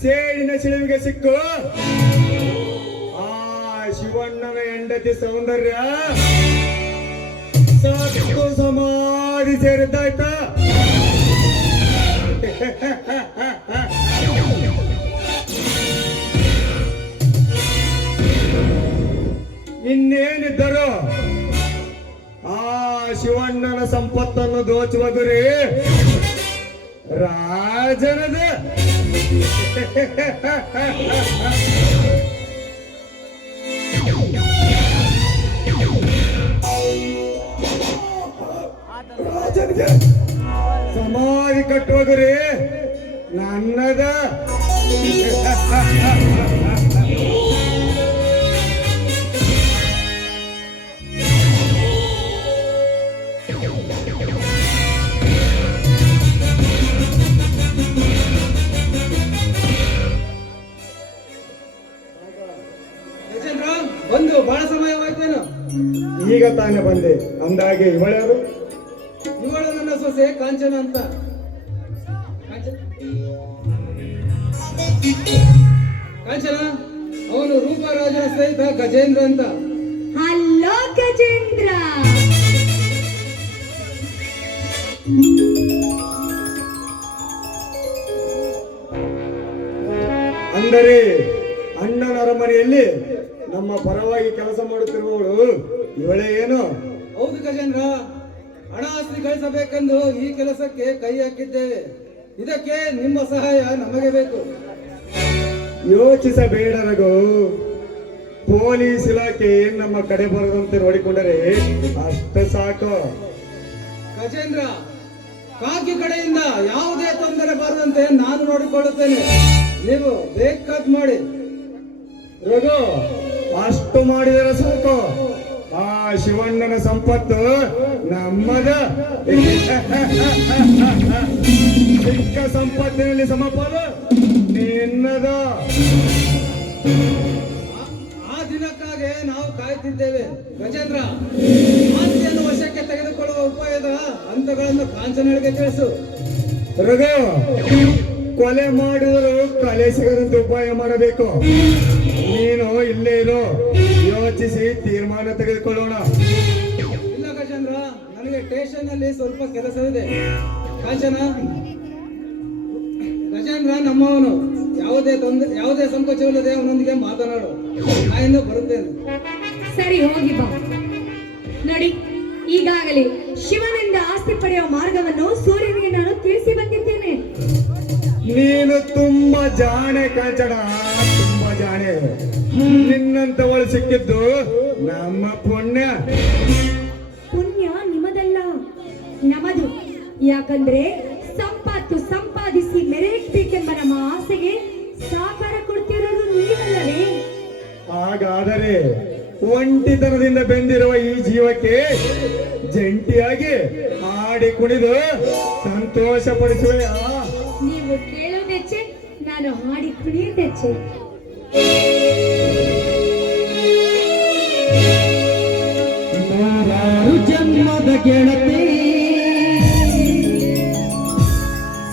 ಸೇಡಿನ ಸಿಳುವಿಗೆ ಸಿಕ್ಕು ಆ ಶಿವಣ್ಣನ ಹೆಂಡತಿ ಸೌಂದರ್ಯ ಸತ್ತು ಸಮಾಧಿ ಸೇರಿದ್ದಾಯ್ತಾ? ಇನ್ನೇನಿದ್ದರು ಆ ಶಿವಣ್ಣನ ಸಂಪತ್ತನ್ನು ದೋಚುವ ಗುರಿ ರಾಜನದ. ರಾಜನಿಗೆ ಸಮಾಧಿ ಕಟ್ಟುವ ಗುರಿ ನನ್ನದ. ಬಂದು ಬಹಳ ಸಮಯವಾಯ್ತೇನು? ಈಗ ತಾನೇ ಬಂದೆ. ಅಂದಾಗೆ ಇವಳ್ಯಾರು? ಇವಳು ನನ್ನ ಸೊಸೆ ಕಾಂಚನ ಅಂತ. ಕಾಂಚನ ಅವನು ರೂಪರಾಜನ ಸ್ನೇಹಿತ ಗಜೇಂದ್ರ ಅಂತ. ಹಲೋ ಗಜೇಂದ್ರ. ಅಂದರೆ ಅಣ್ಣನ ಅರಮನೆಯಲ್ಲಿ ನಮ್ಮ ಪರವಾಗಿ ಕೆಲಸ ಮಾಡುತ್ತಿರುವವಳು ಇವಳೇ ಏನು? ಹೌದು ಗಜೇಂದ್ರ, ಹಣ ಆಸ್ತಿ ಗಳಿಸಬೇಕೆಂದು ಈ ಕೆಲಸಕ್ಕೆ ಕೈ ಹಾಕಿದ್ದೇವೆ. ಇದಕ್ಕೆ ನಿಮ್ಮ ಸಹಾಯ ನಮಗೆ ಬೇಕು. ಯೋಚಿಸಬೇಡ ರಘು. ಪೊಲೀಸ್ ಇಲಾಖೆ ನಮ್ಮ ಕಡೆ ಬರದಂತೆ ನೋಡಿಕೊಂಡರೆ ಅಷ್ಟು ಸಾಕು. ಗಜೇಂದ್ರ, ಕಾಕಿ ಕಡೆಯಿಂದ ಯಾವುದೇ ತೊಂದರೆ ಬರದಂತೆ ನಾನು ನೋಡಿಕೊಳ್ಳುತ್ತೇನೆ. ನೀವು ಬೇಕಾದ್ ಮಾಡಿ. ರಘು, ಅಷ್ಟು ಮಾಡಿದರೆ ಸಾಕು. ಆ ಶಿವಣ್ಣನ ಸಂಪತ್ತು ನಮ್ಮದ. ಸಿಕ್ಕ ಸಂಪತ್ತಿನಲ್ಲಿ ಸಮಪಾಲು ನಿನ್ನದ. ಆ ದಿನಕ್ಕಾಗಿ ನಾವು ಕಾಯ್ತಿದ್ದೇವೆ. ಗಜೇಂದ್ರ, ಆಸ್ತಿಯನ್ನು ವಶಕ್ಕೆ ತೆಗೆದುಕೊಳ್ಳುವ ಉಪಾಯದ ಹಂತಗಳನ್ನು ಕಾಂಚನಳಿಗೆ ತಿಳಿಸು. ರಘು, ಕೊಲೆ ಮಾಡಿದರೂ ಕಲೆ ಸಿಗದಂತೆ ಉಪಾಯ ಮಾಡಬೇಕು. ನೀನು ಇಲ್ಲೇ ಇರು, ಯೋಚಿಸಿ ತೀರ್ಮಾನ ತೆಗೆದುಕೊಳ್ಳೋಣ. ಇಲ್ಲ ಗಜೇಂದ್ರ, ನನಗೆ ಸ್ಟೇಷನ್ ಅಲ್ಲಿ ಸ್ವಲ್ಪ ಕೆಲಸವಿದೆ. ಕಾಂಚನ, ಗಜೇಂದ್ರ ನಮ್ಮವನು. ಯಾವುದೇ ಸಂಕೋಚವಿಲ್ಲದೆ ಅವನೊಂದಿಗೆ ಮಾತನಾಡು. ನಾನಿಂದ ಬರುತ್ತೇನೆ. ಸರಿ, ಹೋಗಿ ಬಾ. ನೋಡಿ, ಈಗಾಗಲೇ ಶಿವನಿಂದ ಆಸ್ತಿ ಪಡೆಯುವ ಮಾರ್ಗವನ್ನು ಸೂರ್ಯನಿಗೆ ನಾನು ತಿಳಿಸಿ ಬಂದಿದ್ದೇನೆ. ನೀನು ತುಂಬಾ ಜಾಣೆ ಕಾಂಚನ, ತುಂಬಾ ಜಾಣೆ. ನಿನ್ನಂತವಳು ಸಿಕ್ಕಿದ್ದು ನಮ್ಮ ಪುಣ್ಯ. ಪುಣ್ಯ ನಿಮ್ಮದಲ್ಲ, ನಮ್ಮದು. ಯಾಕಂದ್ರೆ ಸಂಪತ್ತು ಸಂಪಾದಿಸಿ ಮೆರೆಯಬೇಕೆಂಬ ನಮ್ಮ ಆಸೆಗೆ ಸಾಕಾರ ಕೊಡ್ತಿರೋದು ನೀವಲ್ಲವೇ? ಹಾಗಾದರೆ ಒಂಟಿತನದಿಂದ ಬೆಂದಿರುವ ಈ ಜೀವಕ್ಕೆ ಜಂಟಿಯಾಗಿ ಹಾಡಿ ಕುಣಿದು ಸಂತೋಷ ಪಡಿಸುವೆಯಾ? ನೀವು ಕೇಳೋದೆಚ್ಚೆ, ನಾನು ಹಾಡಿ ಕುಣಿಯೋದೆಚ್ಚೆ. ನೂರಾರು ಜನ್ಮದ ಗೆಳತಿ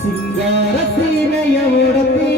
ಸಿಂಗಾರ ಸೀರೆಯ ಒಡತಿ.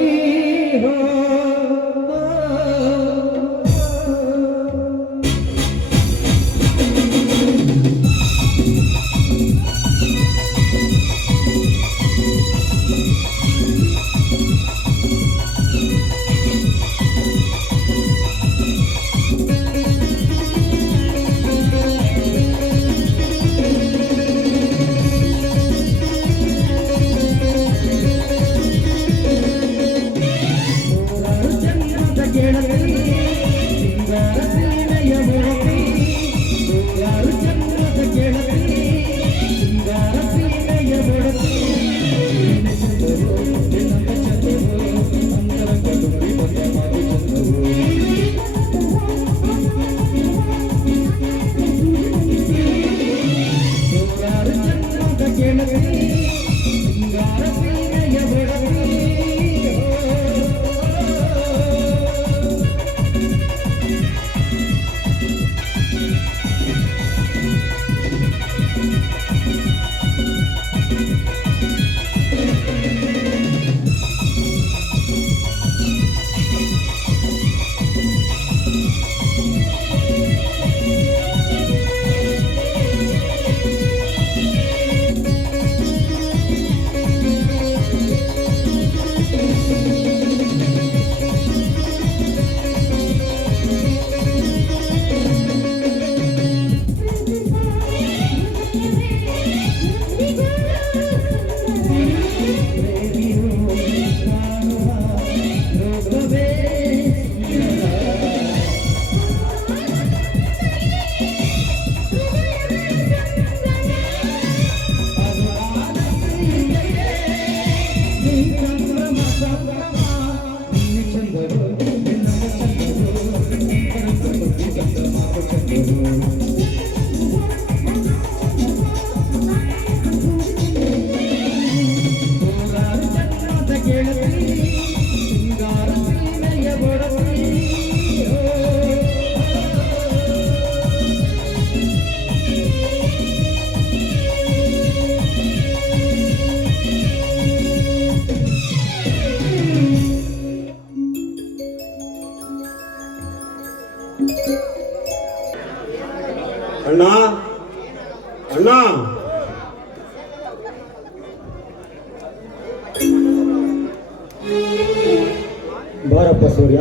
ಏನಪ್ಪ ಸೂರ್ಯ,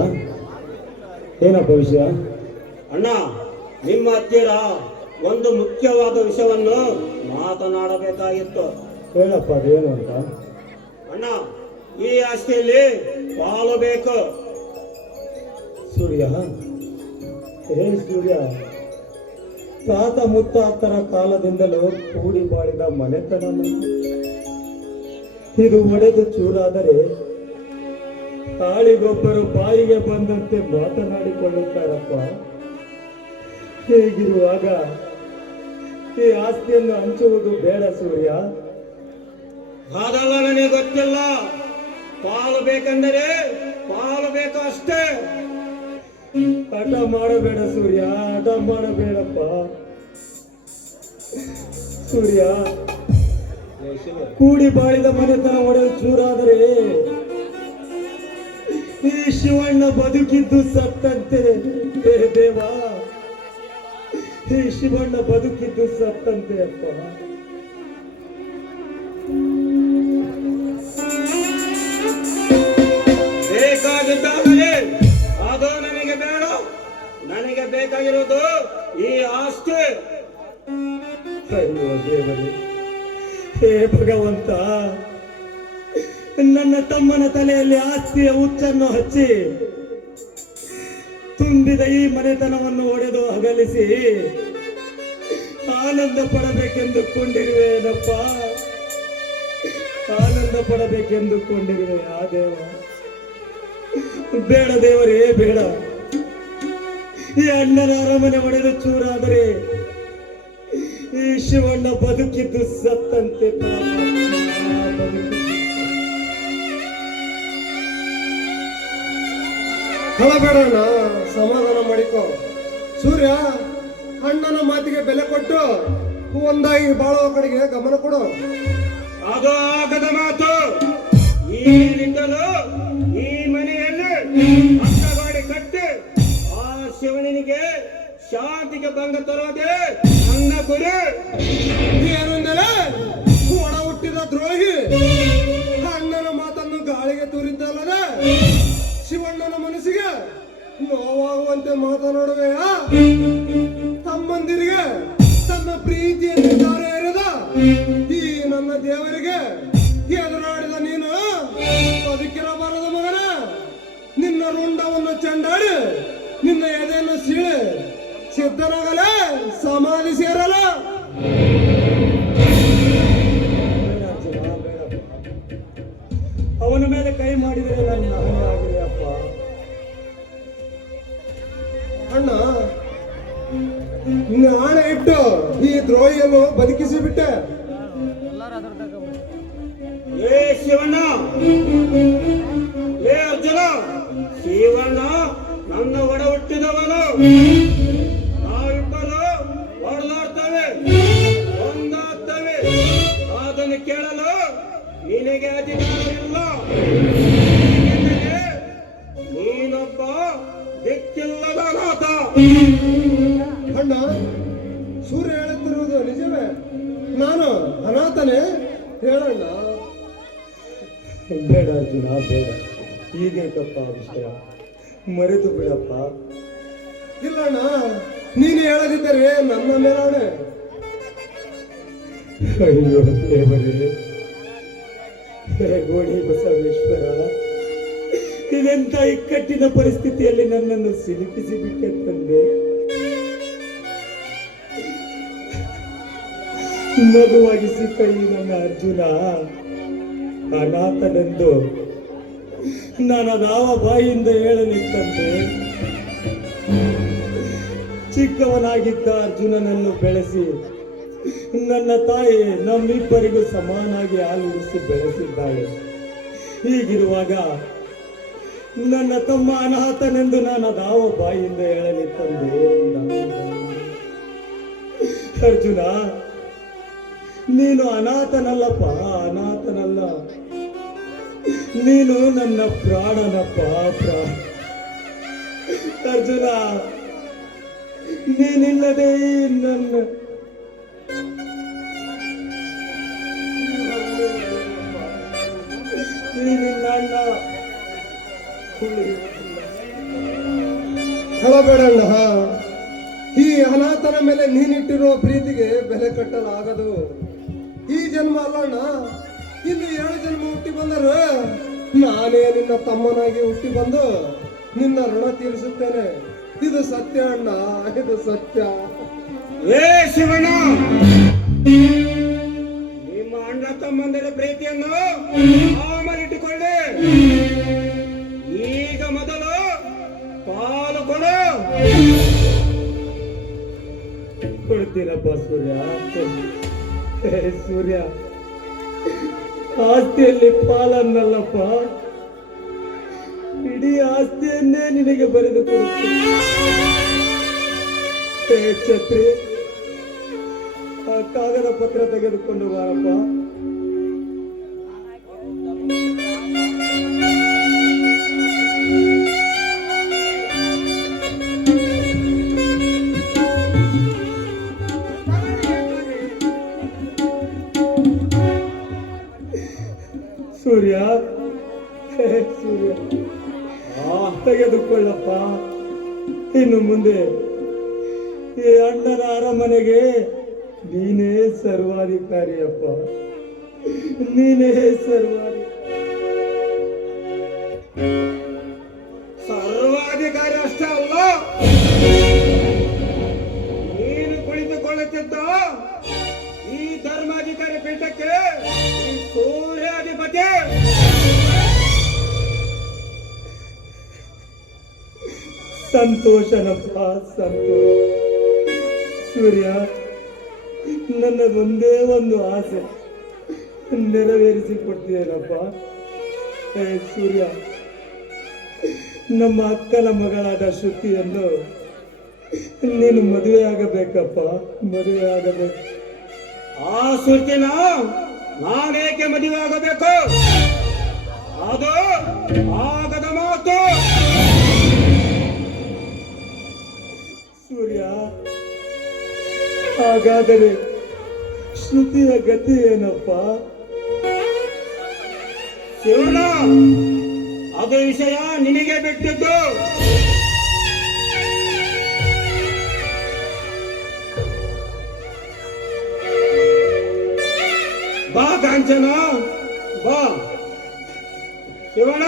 ಏನಪ್ಪ ವಿಷಯ? ಅಣ್ಣ, ನಿಮ್ಮ ಹತ್ತಿರ ಒಂದು ಮುಖ್ಯವಾದ ವಿಷಯವನ್ನು ಮಾತನಾಡಬೇಕಾಗಿತ್ತು. ಹೇಳಪ್ಪ, ಅದೇನು ಅಂತ? ಅಣ್ಣ, ಈ ಆಸ್ತಿಯಲ್ಲಿ ಪಾಲು ಬೇಕು. ಸೂರ್ಯ, ಹೇ ಸೂರ್ಯ, ತಾತ ಮುತ್ತಾತರ ಕಾಲದಿಂದಲೂ ಕೂಡಿ ಬಾಳಿದ ಮನೆತನ ಇದು ಒಡೆದು ಚೂರಾದರೆ ತಾಳಿಗೊಬ್ಬರು ಬಾಯಿಗೆ ಬಂದಂತೆ ಮಾತನಾಡಿಕೊಳ್ಳುತ್ತಾರಪ್ಪ. ಹೀಗಿರುವಾಗ ಈ ಆಸ್ತಿಯನ್ನು ಹಂಚುವುದು ಬೇಡ ಸೂರ್ಯ. ಅದೆಲ್ಲ ನನಗೆ ಗೊತ್ತಿಲ್ಲ. ಪಾಲು ಬೇಕೆಂದರೆ ಪಾಲು ಬೇಕು ಅಷ್ಟೇ. ಹಠ ಮಾಡಬೇಡ ಸೂರ್ಯ, ಹಠ ಮಾಡಬೇಡಪ್ಪ. ಸೂರ್ಯ, ಕೂಡಿ ಬಾಳಿದ ಮನೆತನ ಒಡೆದು ಚೂರಾದರೆ ಈ ಶಿವಣ್ಣ ಬದುಕಿದ್ದು ಸತ್ತಂತೆ. ಹೇ ದೇವ, ಈ ಶಿವಣ್ಣ ಬದುಕಿದ್ದು ಸತ್ತಂತೆ ಅಪ್ಪ. ಬೇಕಾಗಿದ್ದಾಗಲೇ ಅದು ನನಗೆ ಬೇಡ. ನನಗೆ ಬೇಕಾಗಿರೋದು ಈ ಆಸ್ತಿ. ಅಯ್ಯೋ ದೇವರೇ, ಹೇ ಭಗವಂತ, ನನ್ನ ತಮ್ಮನ ತಲೆಯಲ್ಲಿ ಆಸ್ತಿಯ ಹುಚ್ಚನ್ನು ಹಚ್ಚಿ ತುಂಬಿದ ಈ ಮನೆತನವನ್ನು ಒಡೆದು ಅಗಲಿಸಿ ಆನಂದ ಪಡಬೇಕೆಂದುಕೊಂಡಿರುವೆನಪ್ಪ. ಆನಂದ ಪಡಬೇಕೆಂದುಕೊಂಡಿರುವೆ ಆ ದೇವ. ಬೇಡ ದೇವರೇ, ಬೇಡ. ಈ ಅಣ್ಣನ ಅರಮನೆ ಒಡೆದು ಚೂರಾದರೆ ಈ ಶಿವಣ್ಣ ಬದುಕಿದ್ದು ಸತ್ತಂತೆ. ಕಳಬೇಡಣ್ಣ, ಸಮಾಧಾನ ಮಾಡಿಕೊ. ಸೂರ್ಯ, ಅಣ್ಣನ ಮಾತಿಗೆ ಬೆಲೆ ಕೊಟ್ಟು ಒಂದಾಗಿ ಬಾಳುವ ಕಡೆಗೆ ಗಮನ ಕೊಡು. ಅದು ಆಗದ ಮಾತು. ಈಗಿನಿಂದಲೂ ಈ ಮನೆಯಲ್ಲಿ ಅಕ್ಕಗಾಡಿ ಕಟ್ಟಿ ಆ ಶಿವನಿಗೆ ಶಾಂತಿಗೆ ಭಂಗ ತರೋದೇ ನನ್ನ ಗುರಿ. ಏನೆಂದರೆ ಒಡ ಹುಟ್ಟಿದ ದ್ರೋಹಿ ಅಣ್ಣನ ಮಾತನ್ನು ಗಾಳಿಗೆ ತೂರಿದ್ದಲ್ಲದೆ ಶಿವಣ್ಣನ ಮನಸ್ಸಿಗೆ ನೋವಾಗುವಂತೆ ಮಾತನಾಡುವೆಯಾ? ತಮ್ಮಂದಿರಿಗೆ ತನ್ನ ಪ್ರೀತಿಯನ್ನು ತಾರೆ ಎರೆದ ಈ ನನ್ನ ದೇವರಿಗೆ ಎದುರಾಡಿದ ನೀನು ಬದುಕಿರಬಾರದ ಮಗನ. ನಿನ್ನ ರುಂಡವನ್ನು ಚೆಂಡಾಡಿ ನಿನ್ನ ಎದೆಯನ್ನು ಸೀಳಿ ಸಿದ್ಧನಾಗಲೇ ಸಮಾಧಿ ಸೇರಲ. ಅವನ ಮೇಲೆ ಕೈ ಮಾಡಿದರೆ ನನ್ನ ಹಾನಿ ಆಗಿದೆ ಅಪ್ಪ. ಅಣ್ಣ, ನಾಳೆ ಇಟ್ಟು ಈ ದ್ರೋಹಿಯನ್ನು ಬದುಕಿಸಿ ಬಿಟ್ಟೆ. ಏ ಶಿವಣ್ಣ, ಏ ಅರ್ಜುನ, ಶಿವಣ್ಣ ನನ್ನ ಒಡ ಹುಟ್ಟಿದವನು. ನಾವಿಬ್ಬರು ಹೊಡೆದಾಡ್ತೇವೆ, ಒಂದಾಗ್ತೇವೆ. ಅದನ್ನು ಕೇಳಲು ನಿನಗೆ ಅಧಿಕಾರವಿಲ್ಲ. ನೀನೊಬ್ಬ ದಿಕ್ಕಿಲ್ಲದ ನಾಥ. ಅಣ್ಣ, ಸೂರ್ಯ ಹೇಳುತ್ತಿರುವುದು ನಿಜವೇ? ನಾನು ಅನಾಥನೇ? ಹೇಳಣ್ಣ. ಬೇಡ ಅರ್ಜುನ, ಬೇಡ. ಹೀಗೇಕಪ್ಪ ವಿಷಯ, ಮರೆತು ಬಿಡಪ್ಪ. ಇಲ್ಲಣ್ಣ, ನೀನು ಹೇಳದಿದ್ದರೆ ನನ್ನ ಮೇಲಾಣೆ. ಅಯ್ಯೋ ದೇವರೇ, ಗೋಣಿ ಬಸವೇಶ್ವರ, ಇದೆಂತ ಇಕ್ಕಟ್ಟಿನ ಪರಿಸ್ಥಿತಿಯಲ್ಲಿ ನನ್ನನ್ನು ಸಿಲುಕಿಸಿ ಬಿಟ್ಟೆ ತಂದೆ. ಮಗುವಾಗಿ ಸಿಕ್ಕ ಈ ನನ್ನ ಅರ್ಜುನ ಅನಾಥನೆಂದು ನಾನು ಅದಾವ ಬಾಯಿಂದ ಹೇಳಲಿಕ್ಕಂತೆ. ಚಿಕ್ಕವನಾಗಿದ್ದ ಅರ್ಜುನನನ್ನು ಬೆಳೆಸಿ ನನ್ನ ತಾಯಿ ನಮ್ಮಿಬ್ಬರಿಗೂ ಸಮಾನಾಗಿ ಹಾಲುಡಿಸಿ ಬೆಳೆಸಿದ್ದಾಳೆ. ಹೀಗಿರುವಾಗ ನನ್ನ ತಮ್ಮ ಅನಾಥನೆಂದು ನಾನು ಅದಾವ ಬಾಯಿಂದ ಹೇಳಲಿಕ್ಕಂದೆ. ಅರ್ಜುನ, ನೀನು ಅನಾಥನಲ್ಲಪ್ಪ, ಅನಾಥನಲ್ಲ. ನೀನು ನನ್ನ ಪ್ರಾಣನಪ್ಪ, ಅರ್ಜುನ. ನೀನಿಲ್ಲದೆ ನನ್ನ ನೀನಿಲ್ಲ ಅಣ್ಣ. ಹೇಳಬೇಡಣ್ಣ. ಈ ಅನಾಥನ ಮೇಲೆ ನೀನಿಟ್ಟಿರುವ ಪ್ರೀತಿಗೆ ಬೆಲೆ ಕಟ್ಟಲಾಗದು. ಈ ಜನ್ಮ ಅಲ್ಲಣ್ಣ, ಇನ್ನು 7 ಜನ್ಮ ಹುಟ್ಟಿ ಬಂದರೆ ನಾನೇ ನಿನ್ನ ತಮ್ಮನಾಗಿ ಹುಟ್ಟಿ ಬಂದು ನಿನ್ನ ಋಣ ತೀರಿಸುತ್ತೇನೆ. ಇದು ಸತ್ಯ ಅಣ್ಣ, ಇದು ಸತ್ಯ. ಏ ಶಿವಣ್ಣ, ನಿಮ್ಮ ಅಣ್ಣ ತಮ್ಮಂದಿರ ಪ್ರೀತಿಯನ್ನು ಆಮಲಿಟ್ಟುಕೊಳ್ಳಿ. ಈಗ ಮೊದಲು ಪಾಲು ಕೊಡು. ಕೊಡ್ತೀನಪ್ಪ ಸೂರ್ಯ. ಹೇ ಸೂರ್ಯ, ಆಸ್ತಿಯಲ್ಲಿ ಪಾಲನ್ನಲ್ಲಪ್ಪ, ಇಡೀ ಆಸ್ತಿಯನ್ನೇ ನಿನಗೆ ಬರೆದು ಕೊಡುತ್ತೇನೆ. ಹೇ ಛತ್ರಿ, ಆ ಕಾಗದ ಪತ್ರ ತೆಗೆದುಕೊಂಡು ಬಾರಪ್ಪ. ಸೂರ್ಯ, ಹೇ ಸೂರ್ಯ, ತೆಗೆದುಕೊಳ್ಳಪ್ಪ. ಇನ್ನು ಮುಂದೆ ಈ ಅಣ್ಣನ ಅರಮನೆಗೆ ನೀನೇ ಸರ್ವಾಧಿಕಾರಿಯಪ್ಪ, ನೀನೇ ಸರ್ವಾಧಿಕಾರಿ ಅಷ್ಟೇ ಅಲ್ಲ, ನೀನು ಕುಳಿತುಕೊಳ್ಳುತ್ತಿದ್ದ ಈ ಧರ್ಮಾಧಿಕಾರಿ ಪೀಠಕ್ಕೆ ಈ ಸೂರ್ಯಾಧಿಪತಿ. ಸಂತೋಷನಪ್ಪ, ಸಂತೋಷ. ಸೂರ್ಯ, ನನ್ನ ಒಂದೇ ಒಂದು ಆಸೆ ನೆರವೇರಿಸಿ ಕೊಡ್ತೀಯೇನಪ್ಪ. ಹೇ ಸೂರ್ಯ, ನಮ್ಮ ಅಕ್ಕನ ಮಗಳಾದ ಶ್ರುತಿಯನ್ನು ನೀನು ಮದುವೆ ಆಗಬೇಕಪ್ಪ, ಮದುವೆ ಆಗಬೇಕು. ಆ ಶ್ರುತಿನ ನಾನೇಕೆ ಮದುವೆ ಆಗಬೇಕು? ಅದು ಆಗದ ಮಾತು. ಸೂರ್ಯ, ಹಾಗಾದರೆ ಶ್ರುತಿಯ ಗತಿ ಏನಪ್ಪ? ಶಿವಣ್ಣ, ಅದು ವಿಷಯ ನಿನಗೆ ಬಿಟ್ಟಿದ್ದು. ಬಾ ಕಾಂಚನ, ಬಾ. ಶಿವಣ್ಣ,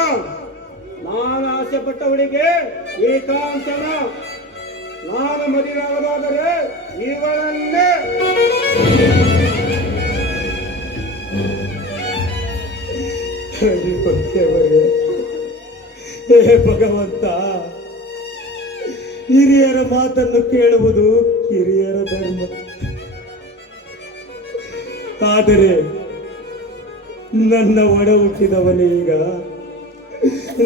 ನಾನು ಆಸೆ ಪಟ್ಟ ಹುಡುಗಿ ಈ ಕಾಂಚನ. ನಾನು ಮದುವೆ ಆಗೋದಾದರೆ ಇವಳನ್ನೇ. ಹೇ ಭಗವಂತ, ಹಿರಿಯರ ಮಾತನ್ನು ಕೇಳುವುದು ಕಿರಿಯರ ಧರ್ಮ. ಆದರೆ ನನ್ನ ಒಡ ಹುಟ್ಟಿದವನೀಗ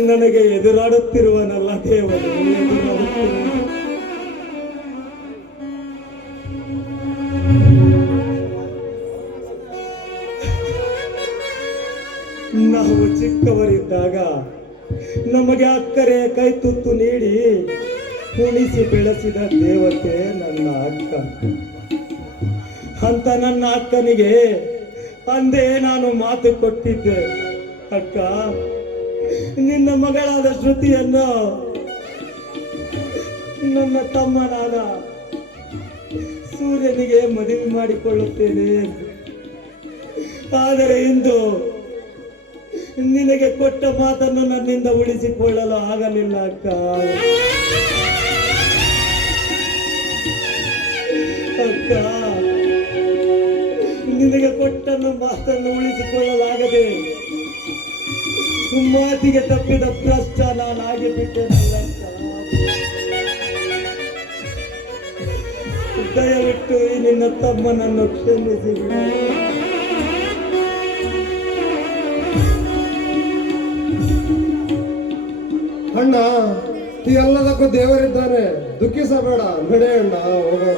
ನನಗೆ ಎದುರಾಡುತ್ತಿರುವನಲ್ಲ ದೇವರು, ಎದುರಾಡುತ್ತಿರುವನು. ನಾವು ಚಿಕ್ಕವರಿದ್ದಾಗ ನಮಗೆ ಅಕ್ಕರೆ ಕೈ ತುತ್ತು ನೀಡಿ ಉಣಿಸಿ ಬೆಳೆಸಿದ ದೇವತೆ ನನ್ನ ಅಕ್ಕ. ಅಂತ ನನ್ನ ಅಕ್ಕನಿಗೆ ಅಂದೇ ನಾನು ಮಾತು ಕೊಟ್ಟಿದ್ದೆ, ಅಕ್ಕ, ನಿನ್ನ ಮಗಳಾದ ಶ್ರುತಿಯನ್ನು ನನ್ನ ತಮ್ಮನಾದ ಸೂರ್ಯನಿಗೆ ಮದುವೆ ಮಾಡಿಕೊಳ್ಳುತ್ತೇನೆ. ಆದರೆ ಇಂದು ನಿನಗೆ ಕೊಟ್ಟ ಮಾತನ್ನು ನನ್ನಿಂದ ಉಳಿಸಿಕೊಳ್ಳಲು ಆಗಲಿಲ್ಲ ಅಕ್ಕ. ಅಕ್ಕ, ನಿನಗೆ ಕೊಟ್ಟ ಮಾತನ್ನು ಉಳಿಸಿಕೊಳ್ಳಲಾಗದೆ ಮಾತಿಗೆ ತಪ್ಪಿದ ಭ್ರಷ್ಟ ನಾನಾಗಿ ಬಿಟ್ಟೆನಲ್ಲ ಅಕ್ಕ. ದಯವಿಟ್ಟು ಈ ನಿನ್ನ ತಮ್ಮನನ್ನು ಕ್ಷಮಿಸಿ. ಅಣ್ಣ, ಈ ಎಲ್ಲದಕ್ಕೂ ದೇವರಿದ್ದಾನೆ, ದುಃಖಿಸಬೇಡ. ನಡೆ ಅಣ್ಣ, ಹೋಗೋಣ.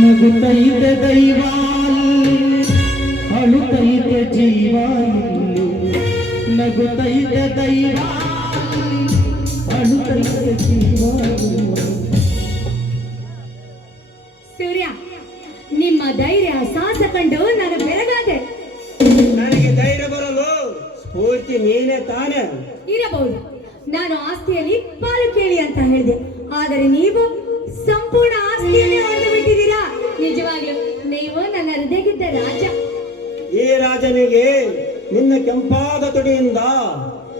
ನಗುತ್ತೈತೆ ದೈವ, ಅಳುತ್ತೈತೆ ಜೀವ, ನಗುತ್ತೈತೆ ದೈವ, ಅಳುತ್ತೈತೆ ಜೀವ. ಸೂರ್ಯ, ನಿಮ್ಮ ಧೈರ್ಯ ಸಾಹಸ ಕಂಡು ನಾನು ಬೆರಗಾದೆ. ನನಗೆ ಧೈರ್ಯ ಬರಲು ಪೂರ್ತಿ ನೀನೇ ತಾನೇ. ಇರಬಹುದು. ನಾನು ಆಸ್ತಿಯಲ್ಲಿ ಪಾಲು ಕೇಳಿ ಅಂತ ಹೇಳಿದೆ, ಆದರೆ ನೀವು ಸಂಪೂರ್ಣ ಆಸ್ತಿಯನ್ನೇ ಹೊರತು ಬಿಟ್ಟಿದ್ದೀರಾ. ನಿಜವಾಗ್ಲೂ ನೀವು ನನ್ನ ಹೃದಯಕ್ಕಿದ್ದ ರಾಜ. ಈ ರಾಜನಿಗೆ ನಿನ್ನ ಕೆಂಪಾದ ತುಡಿಯಿಂದ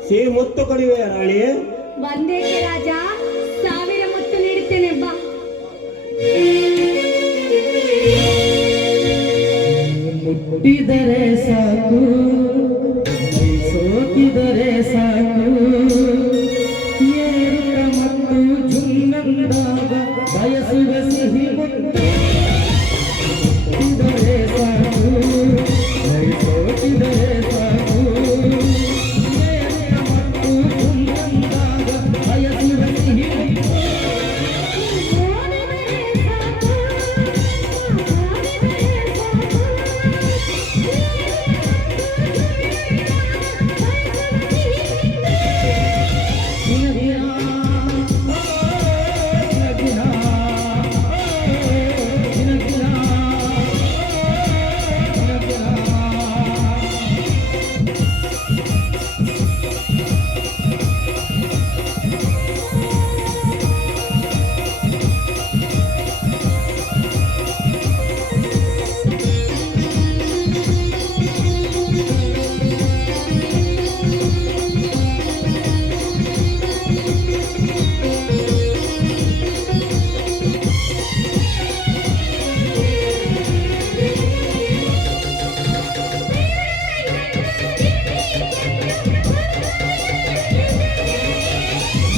ಸಿಹಿ ಮುತ್ತು ಕೊಡುವೆ ರಾಣಿ. ಬಂದೇಕೆ ರಾಜ, 1000 ಮುತ್ತು ನೀಡುತ್ತೇನೆ ಬಾ. ಮುಟ್ಟಿದರೆ ಸಾಕು, ಸೋತಿದರೆ ಸಾಕು, ಏರುತ್ತ ಮತ್ತು ಜುನ್ನಂದಾಗ ಬಯಸುವ ಸಿಹಿ ಮುತ್ತು. ಮುಟ್ಟಿದರೆ ಸಾಕು, ಸೋತಿದರೆ ಸಾಕು, ಏರುತ್ತ ಮತ್ತು ಜುನ್ನಂದಾಗ ಬಯಸುವ ಸಿಹಿ ಮುತ್ತು.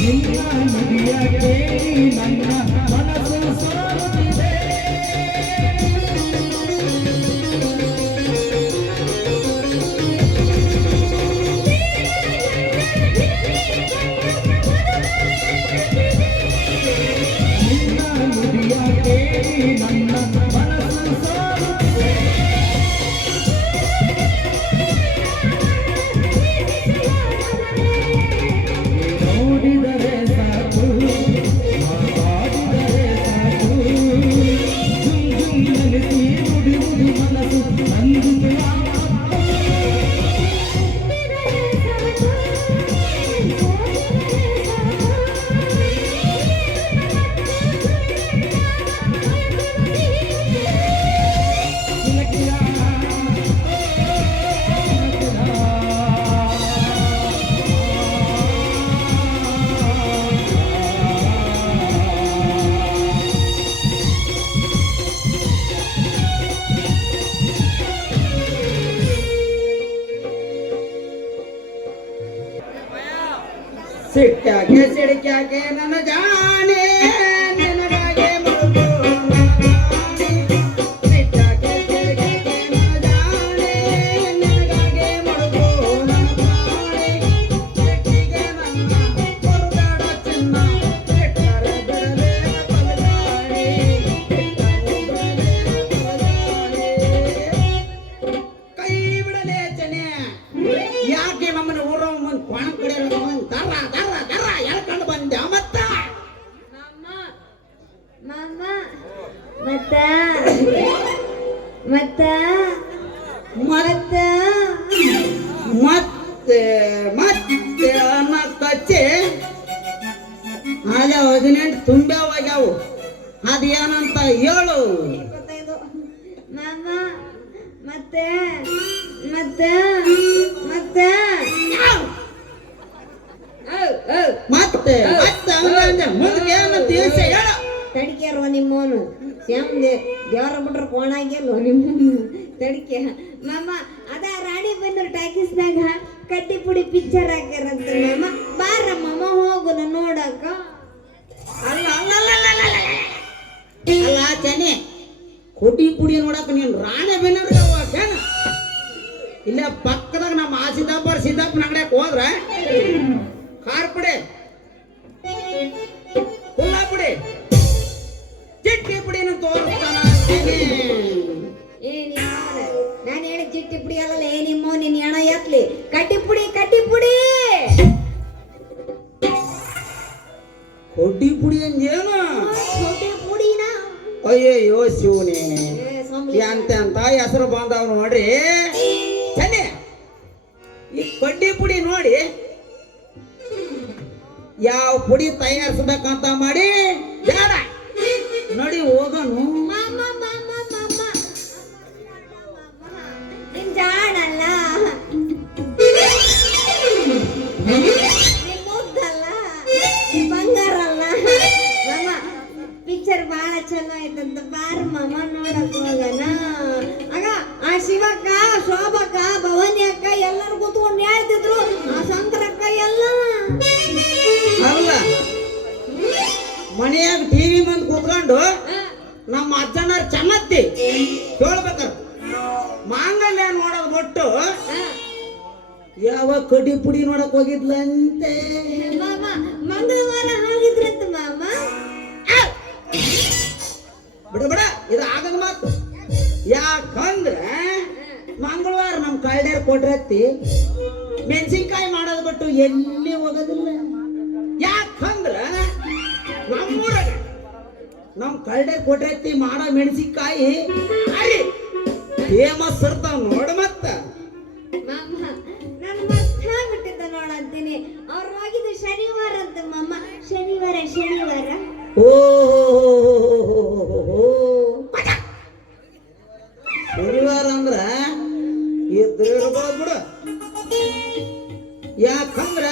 ನಿನ್ನ ನುಡಿಯ ಕೇಳಿ ನನ್ನ ಮನಸ್ಸು ಸಾರುತ್ತಿದೆ. ನಿನ್ನ ನುಡಿಯ ಕೇಳಿ ನನ್ನ ಮನಸ್ಸು ಸಾರುತ್ತಿದೆ. ನೋಡಿದರೆ ಸಾಕು, ಮಾತಾಡಿದರೆ ಸಾಕು, ಜುಂ ನೆನೆಸಿ ನುಡಿಯುವುದು ಮನಸ್ಸು ನಂದು. ಸಿಟ್ಟಾಗೆ ಸಿಡಿಕ್ಯಾಗೆ ನನ್ನ ಜಾಣೆ ನಿನಗಾಗಿ ಮರುಗು ಸಿಟ್ಟಾಗೆ ಸಿಡಿಕ್ಯಾಗೆ ನನ್ನ ಜಾಣೆ ನಿನಗಾಗಿ ಮರುಗು ನನ್ನ ಪ್ರಾಣೆ ಸಿಟ್ಟಿಗೆ ನನ್ನ ಕೊರಗಾಡ ಚಿನ್ನ ಬಿಟ್ಟರೆ ಬಿಡಲೇ ಬಲಗಾಡಿ ಬಿಟ್ಟರೆ ಬಿಡಲೇ ಬಲಗಾಡಿ ಕೈ ಬಿಡಲೇ ಚನೆ ಯಾಕೆ ನಮ್ಮನ್ನ ಊರ ಮುಂದೆ ಕೋಣ ಕಡೆ ದರ ದರ ದರ ಎಳ್ಕೊಂಡು ಬಂದೆ ಮತ್ತ ಮಾಮ ಮತ್ತ ಮತ್ತ ಮತ್ತ ಮತ್ತೆ ಮತ್ತೆ ಅನ್ನಕಚ್ಚೆ ಅದೇ 18 ತುಂಬೆ ಹೋಗ್ಯಾವು ಅದೇನಂತ ಹೇಳು. ಮಾಮ ಮತ್ತೆ ಮತ್ತೆ ಮತ್ತೆ ಮತ್ತೆ ಮತ್ತೆ ಹಂಗಂದೆ ಮುಂದಕ್ಕೆ ಏನು ತಿಳಿಸ ಹೇಳು. ತಡಿಕೆಯಲ್ವ ನಿಮ್ಮವನು ಶ್ಯಾಮ್ದೆ ದೇವರ ಬಿಟ್ರೆ ಕೋಣಾಗಿಲ್ವ ನಿಮ್ಮವನು ತಡಿಕೆ. ಮಾಮ ಅದ ರಾಣಿ ಬಂದ್ರು ಟಾಕೀಸ್ನಾಗ ಕಡ್ಡಿ ಪುಡಿ ಪಿಕ್ಚರ್ ಹಾಕ್ಯಾರಂತ ಮಾಮ. ಬಾರ ಮಾಮ ಹೋಗುನ ನೋಡಕ. ಅಲ್ಲ ಅಲ್ಲ ಅಲ್ಲ ಅಲ್ಲ ಅಲ್ಲ ಅಲ್ಲ ಚನೆ ಕೊಡಿ ಪುಡಿ ನೋಡಕ ನೀನು ರಾಣೆ ಬೆನ್ನರ್ಗ ಹೋಗ್ಯಾನ ಇಲ್ಲ ಪಕ್ಕದಾಗ ನಮ್ಮ ಆ ಸಿದ್ದಪ್ಪನ ಅಂಗಡಿಯಾಗ ಹೋದ್ರ ಖಾರ ಪುಡಿ ಹುಲ್ಲ ಪುಡಿ ಚಿಟ್ಟಿ ಪುಡಿನ ತೋರಿಸ್ತಾನ. ನಾನು ಹೇಳಿ ಚಿಟ್ಟಿ ಪುಡಿ ಅಲ್ಲಲ್ಲ, ನಿಮ್ಮೋ ನಿನ್ ಹೆಣ ಎತ್ಲಿ. ಕಡ್ಡಿ ಪುಡಿ ಕಡ್ಡಿ ಪುಡಿ ಕೊಡ್ಡಿ ಪುಡಿ ಅಂದೇನು ಕಡ್ಡಿ ಪುಡಿನ. ಅಯ್ಯಯ್ಯೋ ಶಿವನೇ ಎಂತ ಹೆಸರು ಬಂದವ್ ನೋಡ್ರಿ. ಚನ್ನಿ ಈ ಕಡ್ಡಿ ಪುಡಿ ನೋಡಿ ಯಾವ ಪುಡಿ ತಯಾರಿಸ್ಬೇಕಂತ ಮಾಡಿ ಬೇಡ ನೋಡಿ ಹೋಗೋನು. ಮಾಮ ಮಾಮ ಮಾಮ ನಿನ್ ಜಾಣಲ್ಲ, ನಿನ್ ಮುದ್ದಲ್ಲ, ನಿನ್ ಬಂಗಾರ ಅಲ್ಲ. ಮಾಮ ಪಿಕ್ಚರ್ ಬಹಳ ಚಲೋ ಆಯ್ತಂತ ಬಾರ್ ಮಾಮ ನೋಡಕ್ ಹೋಗೋಣ. ಆಗ ಆ ಶಿವಕ್ಕ, ಶೋಭಕ್ಕ, ಭವಾನಿ ಅಕ್ಕ ಎಲ್ಲರೂ ಕೂತ್ಕೊಂಡು ಹೇಳ್ತಿದ್ರು, ಆ ಶಂಕರಕ್ಕ ಎಲ್ಲ ಅಲ್ಲ ಮನೆಯಾಗ ಟಿವಿ ಮುಂದೆ ಕೂತ್ಕೊಂಡು ನಮ್ಮ ಅಜ್ಜನವ್ರ ಚನ್ನತ್ತಿ ಕೇಳ್ಬೇಕಾರ ಮಾಂಗಲ್ಯ ನೋಡೋದು ಬಿಟ್ಟು ಯಾವ ಕಡಿ ಪುಡಿ ನೋಡಕ್ ಹೋಗಿದ್ಲಂತೆ. ಮಾಮ ಮಂಗಳವಾರ ಹೋಗಿದ್ರಂತ ಮಾಮ. ಬಿಡ ಬಿಡ ಇದು ಆಗದ ಮಾತು. ಯಾಕಂದ್ರ ಮಂಗಳವಾರ ನಮ್ ಕಳ್ಳ್ಯಾರ ಕೊಟ್ರತ್ತಿ ಮೆಣಸಿನ್ಕಾಯಿ ಮಾಡೋದು ಬಿಟ್ಟು ಎಲ್ಲಿ ಹೋಗೋದಿಲ್ಲ. ಯಾಕಂದ್ರ ನಮ್ಮೂರಾಗ ನಮ್ ಕಳ್ಳ್ಯಾರ ಕೊಟ್ರತ್ತಿ ಮಾಡೋ ಮೆಣಸಿನ್ಕಾಯಿ ಫೇಮಸ್ ಇರ್ತಾವ ನೋಡ. ಮತ್ತ ಮಾಮ ನಾನು ಮರ್ತಾ ಬಿಟ್ಟಿದ್ದ ನೋಡಂತೀನಿ. ಅವ್ರು ಹೋಗಿದ್ದು ಶನಿವಾರ ಅಂತ ಮಾಮ. ಶನಿವಾರ ಶನಿವಾರ ಓ ಶನಿವಾರ ಅಂದ್ರ ಇದ್ರಿರ್ಬೋದು ಬಿಡು. ಯಾಕಂದ್ರ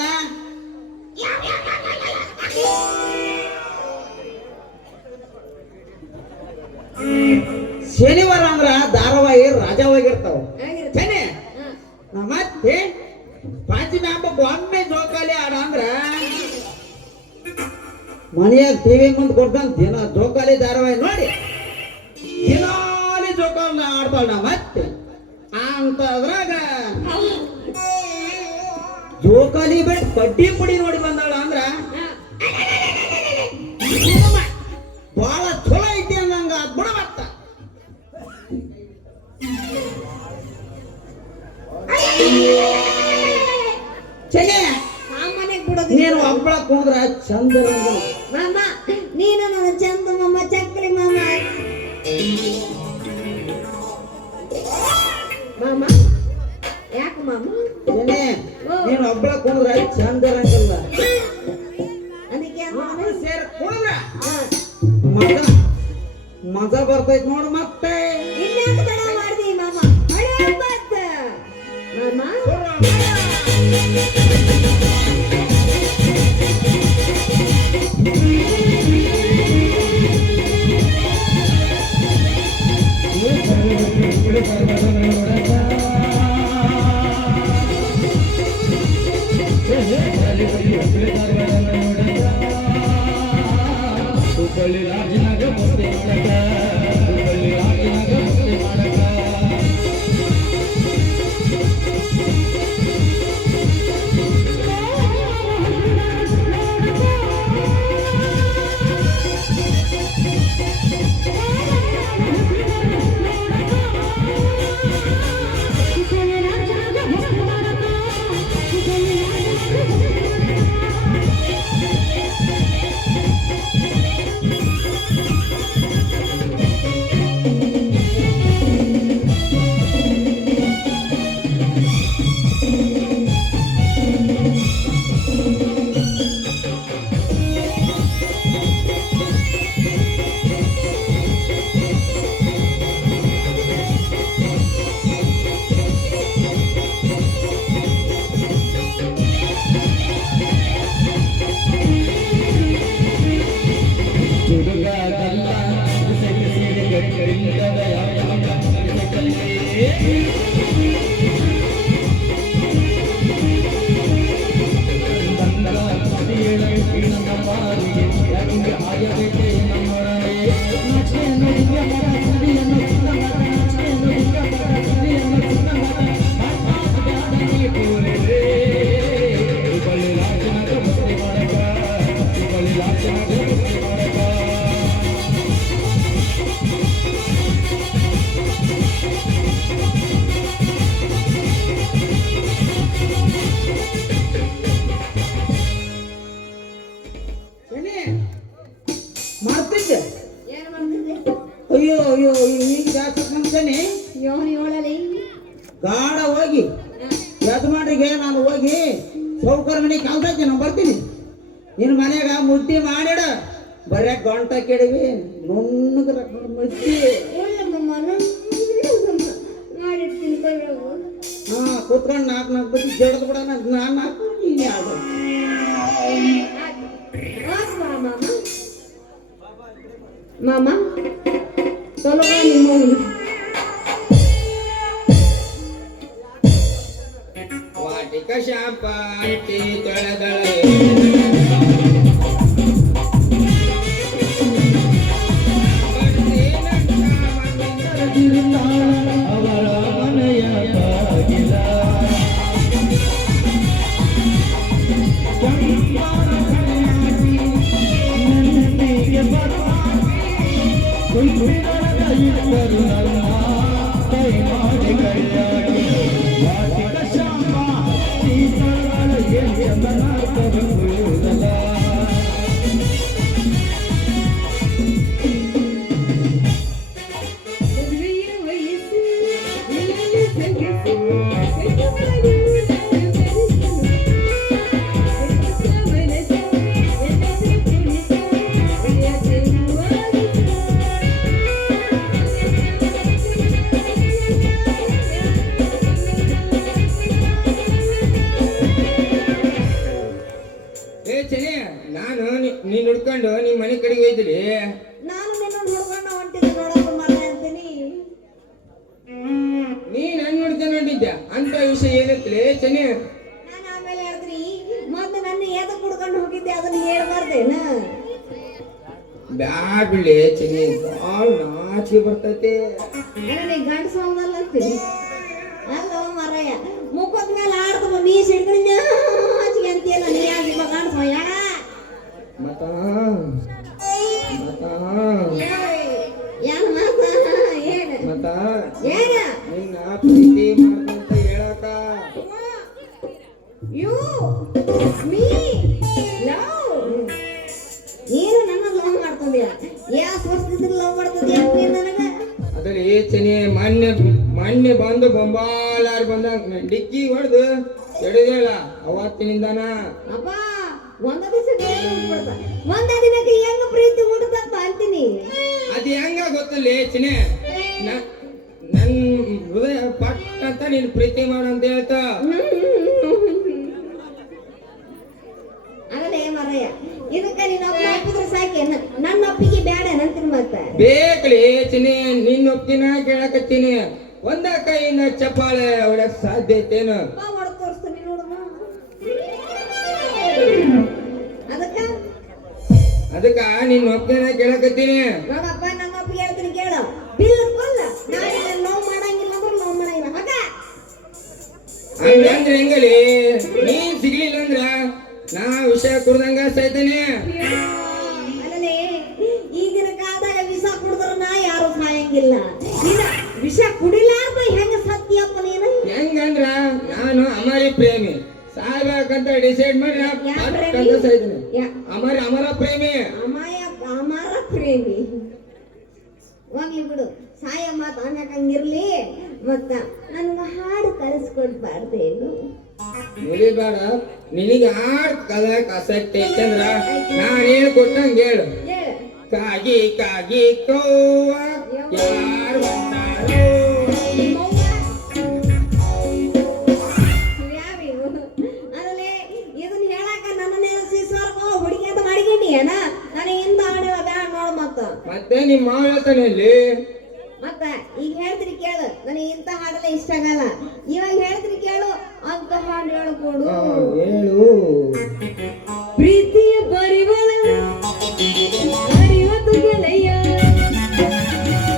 ಶನಿವಾರ ಅಂದ್ರ ಧಾರಾವಾಹಿ ರಾಜವಾಗಿರ್ತಾವ. ಶನಿ ಮತ್ತೆ ಪಾಂಚಮಿ ಹಬ್ಬಕ್ಕೆ ಒಮ್ಮೆ ಜೋಕಾಲಿ ಆಡ ಅಂದ್ರ ಮನೆಯಾಗ ಟಿವಿ ಮುಂದೆ ಕೊಡ್ತಾನ ದಿನ ಜೋಕಾಲಿ ಧಾರಾವಾಹಿ ನೋಡಿ ದಿನಾಲಿ ಜೋಕಾಲಿ ಆಡ್ತಾಳ. ಮತ್ತೆ ಅಂತದ್ರಾಗ ಜೋಕಾಲಿ ಬಿಟ್ಟು ಕಡ್ಡಿ ಪುಡಿ ನೋಡಿ ಬಂದಾಳ ಅಂದ್ರ ಬಹಳ ಚಲೋ ಐತಿ ಅಂದಂಗ ಬಿಡ. ಮತ್ತ ಚಲೇ ಆ ಮನೆಗ್ ಬಿಡೋದು ನೀನು ಒಬ್ಬಳ ಕುಂದ್ರ ಚಂದ ಇರಂಗಿಲ್ಲ. ಮಾಮ. ನೀನು ನನ್ನ ಚಂದ ಮಾಮ, ಚಕ್ರಿ ಮಾಮ. ಮಾಮ ಯಾಕೆ ಮಾಮ? ಚಲೇ ನೀನು ಒಬ್ಬಳ ಕುಂದ್ರ ಚಂದ ಇರಂಗಿಲ್ಲ. ಅದಕ್ಕೆ ಸೇರ್ ಕುಂದ್ರ ಮಜಾ ಬರ್ತೈತ್ ನೋಡು. ಮತ್ತೆ ಇನ್ಯಾಕೆ ತಡ ಮಾಡ್ದಿ ಮಾಮ? ಹಳೆ ಬತ್ತ ಮಾಮ. ಹುಬ್ಬಳ್ಳಿ ರಾಜನಾಗ ಮುಸ್ತಿ ಮಾಡಕ, ಹುಬ್ಬಳ್ಳಿ ರಾಜನಾಗ ಮುಸ್ತಿ ಮಾಡಕ. ಮಾಡ್ತಿದ್ದೆ. ಏನ್ ಮಾಡ್ತಿದ್ದೆ? ಅಯ್ಯೋ ಅಯ್ಯೋ ಈಗ ಜಾಸ್ತಿ ಮುಂಚೆನೆ ಯೋನಿ ಒಳಲಿ ಗಾಢ ಹೋಗಿ ಯಜಮಾನ್ರಿಗೆ ನಾನು ಹೋಗಿ ಸೌಕರ ಮನೆ ಕೆಲಸ ಐತಿ ನಾನು ಬರ್ತೀನಿ ನಿನ್ನ ಮನೆಗ ಮುದ್ದೆ ಮಾಡಿಡ ಬರೇ ಗಂಟ ಕೆಡವಿ ನುಣ್ಣಗ ಮುದ್ದಿ ಇಲ್ಲ ಮಮ್ಮ ಮಾಡಿರ್ತೀನಿ ಕೈಯೊಳಗೆ. ಹಾ ಕೂತ್ಕೊಂಡು ನಾಲ್ಕು ಬದಿ ಜಡದ್ ಬಿಡ ನಾನು ನಾಲ್ಕು ನೀನು ಯಾವ್ದು ಮಾಮ ತೊಲಗ ನಿಮ್ಮ ವಾಟಿಕ ಶಾಂತಿ ತೊಳೆದಳ ಅವರ ಮನೆಯ ಬಾಗಿಲ ನನ್ನಿಗೆ ಇಟ್ಟರು ನನ್ನ ಕೈ ಮಾಡಿ ಕೈಯಾಗಿ ವಾಟಿಕ ಶಾಂಬ ಸೀತಳಗೆ ಚಂದನಾರ್ಥವಿರುವುದಲ್ಲ ಮದುವೆಯ ವಯಸ್ಸು ನಿನ್ನ ಸಂಗೀತ ಏ ಚನಿ ನಾನು ನೀನ್ ಹುಡ್ಕೊಂಡು ನಿಮ್ ಮನೆ ಕಡೆಗೆ ಹೋಯ್ತಿಲಿ ನಾನು ನಿನ್ನ ನೋಡ್ಕೊಂಡು ಹೊಂಟಿದ್ದೆ ನೋಡಪ್ಪ ಮರ ಅಂತೀನಿ. ನೀನ್ ಹಂಗ್ ನೋಡ್ಕೊಂಡು ಹೊಂಟಿದ್ದೆ ಅಂತ ವಿಷಯ ಏನೈತ್ಲಿ ಚನಿ ನಾನು ಆಮೇಲೆ ಹೇಳಿದ್ರಿ ಮೊದ್ಲು ನನ್ನ ಏದ ಕುಡ್ಕೊಂಡು ಹೋಗಿದ್ದೆ ಅದನ್ನ ಹೇಳ್ಬಾರ್ದೇನ? ಬ್ಯಾಡ್ ಬಿಡ್ಲಿ ಚನಿ ಬಾಳ ನಾಚಿಕೆ ಬರ್ತೈತಿ ನನಗೆ ಗಂಡಸ ಹೋಗಲ್ಲ ಅಂತೀನಿ. ಅಲ್ಲೋ ಮರಯ್ಯ ಮುಖದ ಮೇಲೆ ಆಡ್ತಮ್ಮ ಮೀಸ್ ಹಿಡ್ಕೊಂಡು ನಾಚಿಕೆ ಅಂತೀಯಲ್ಲ ನೀ ಯಾಕೆ ಗಂಡಸ ಯಾಡ ಮತ್ತ ಏನ್ ಮಾತ ಏನ ಮತ್ತ ಏನ ನಿನ್ನ ಪ್ರೀತಿ ಮಾಡ್ದಂತ ಹೇಳಕ ಯು ಮೀ ಲವ್ ನೀನು ನನ್ನ ಲವ್ ಮಾಡ್ಕೊಂಡ್ಯ ಯಾಸ್ ವರ್ಷದಿಂದ ಲವ್ ಮಾಡ್ತಿದ್ಯಾ ನನಗ ಅದ್ರಲ್ಲಿ ಚನಿ ಮೊನ್ನೆ ಬಂದು ಬೊಂಬಾಲಾರಿ ಬಂದಂಗ ಡಿಕ್ಕಿ ಹೊಡೆದು ಎಡದೇಳ ಅವತ್ತಿನಿಂದಾನ ಅಪ್ಪ ಒಂದ ದಿವಸ ಒಂದ ದಿನಕ್ಕೆ ಹೆಂಗ ಪ್ರೀತಿ ಹುಟ್ಟದಪ್ಪ ಅಂತೀನಿ. ಅದ್ ಹೆಂಗ ಗೊತ್ತಲ್ಲಿ ಚನಿ ನನ್ ಹೃದಯ ಪಟ್ ಅಂತ ನೀನ್ ಪ್ರೀತಿ ಮಾಡಂತ ಹೇಳ್ತಾ ಅಲ್ಲೇ ಮರಯ್ಯ ಇದಕ್ಕ ನೀನು ಒಪ್ಪಿದ್ರೆ ಸಾಕೆ ನನ್ನ ಒಪ್ಪಿಗೆ ಬೇಡ ನಂತೀನಿ ಮತ್ತೆ ಬೇಕಲಿ ಚಿನಿ ನಿನ್ನ ಒಪ್ಪಿನ ಕೇಳಕತ್ತೀನಿ ಒಂದ ಕೈಯಿಂದ ಚಪ್ಪಾಳೆ ಹೊಡಕ್ ಸಾಧ್ಯ ಐತೇನು ಹೊಡೆದು ತೋರಿಸ್ತೀನಿ ನೋಡಮ್ಮ. ಅದಕ್ಕ ನಿನ್ನ ಒಪ್ಪಿನ ಕೇಳಕತ್ತೀನಿ ನೋಡಪ್ಪ ನನ್ನ ಒಪ್ಪಿಗೆ ಹೇಳ್ತೀನಿ ಕೇಳು ಬಿಲ್ಕುಲ್ ನಾನು ಲವ್ ಮಾಡಂಗಿಲ್ಲ ಅಂದ್ರೆ ಲವ್ ಮಾಡಂಗಿಲ್ಲ ಮಗ ಹಂಗಂದ್ರೆ ಹೆಂಗಲಿ ನೀನ್ ಸಿಗ್ಲಿಲ್ಲ ಅಂದ್ರ ನಾ ವಿಷಯ ಕುಡ್ದಂಗ ಸಾಯ್ತೇನೆ ಅಲ್ಲೇ ಈಗಿನ ಕಾಲದಾಗ ವಿಷ ಕುಡಿದ್ರ ನಾ ಯಾರು ಸಾಯಂಗಿಲ್ಲ ಇದ ವಿಷ ಕುಡಿಲಾರ್ದ ಹೆಂಗ ಸತ್ಯಪ್ಪ ನೀನು ಹೆಂಗಂದ್ರ ನಾನು ಅಮರಿ ಪ್ರೇಮಿ ಸಾಯ್ಬೇಕಂತ ಡಿಸೈಡ್ ಮಾಡಿ ಸಾಯ್ತೇನೆ ಅಮರ ಪ್ರೇಮಿ ಅಮರ ಪ್ರೇಮಿ ಹೋಗ್ಲಿ ಬಿಡು ಸಾಯ ಮಾತು ಅನ್ನಕಂಗಿರ್ಲಿ ಮತ್ತ ನನ್ಗ ಹಾಡು ಕಲಿಸ್ಕೊಡ್ಬಾರ್ದೇನು ಮುಳಿಬೇಡ ನಿನಗೆ ಆಡ್ ಕಲಕ್ ಆಸಕ್ತಿ ಐತಂದ್ರ ನಾನು ಹೇಳ್ಕೊಟ್ಟಂಗ ಹೇಳು ಹೇಳ ಕಾಗಿ ಕಾಗಿ ಕೋವ ಯಾರು ಬಂದಾರೋ ಅದಲ್ಲೇ ಇದನ್ನ ಹೇಳಾಕ ನನ್ನನ್ನೇ ಸೀಸ್ವಾರ್ಕೋ ಹುಡುಗಿ ಅಂತ ಮಾಡಿಕೊಂಡಿಯನ ನನಗೆ ಇಂದ ಹಾಡಿಲ್ಲ ಬ್ಯಾಡ ನೋಡು ಮತ್ತೆ ನಿಮ್ಮ ಮಾವ ಹೇಳ್ತಾನೆ ಇಲ್ಲಿ ಮತ್ತ ಈಗ ಹೇಳ್ತೀನಿ ಕೇಳು ನನಗೆ ಇಂತ ಹಾಡೆಲ್ಲ ಇಷ್ಟ ಆಗಲ್ಲ ಇವಾಗ ಹೇಳ್ತೀನಿ ಕೇಳು ಅಂತ ಹಾಡು ಹೇಳ್ಕೊಡು ಹೇಳು ಪ್ರೀತಿಯ ಪರಿಮಳ ಹರಿವತ್ತು ಗೆಳೆಯ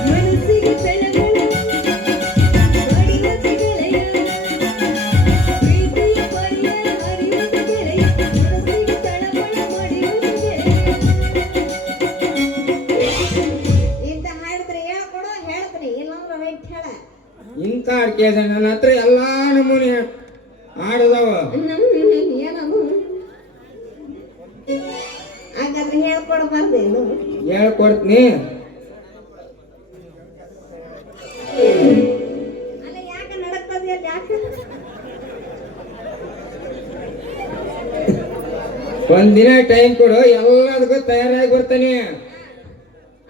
ಮನಸ್ಸಿಗೆ ತಳಗಳ ಹರಿವತ್ತು ಗೆಳೆಯ ಪ್ರೀತಿಯ ಪರಿಮಳ ಹರಿವತ್ತು ಗೆಳೆಯ ಮನಸ್ಸಿಗೆ ತಳಮಳ ಮಾಡಿವತ್ತು ಗೆಳೆಯ ಇಂತ ಹಾಡಿದ್ರೆ ಹೇಳ್ಕೊಡು ಹೇಳ್ತೀನಿ ಇಲ್ಲಾಂದ್ರೆ ರೈಟ್ ಹೇಳ ಇಂಥ ಕೇಳ ನನ್ನ ಹತ್ರ ಎಲ್ಲಾ ನಮೂನೆ ಆಡದವ ಏನದು ಹಾಗಾದ್ರೆ ಹೇಳ್ಕೊಡ್ಬಾರ್ದೇನು ಹೇಳ್ಕೊಡ್ತೀನಿ ಅಲ್ಲ ಯಾಕೆ ನಡಕ್ತದೆ ಯಾಕೆ ಒಂದಿನ ಟೈಮ್ ಕೊಡು, ಎಲ್ಲದಕ್ಕೂ ತಯಾರಾಗಿ ಬರ್ತಾನೆ.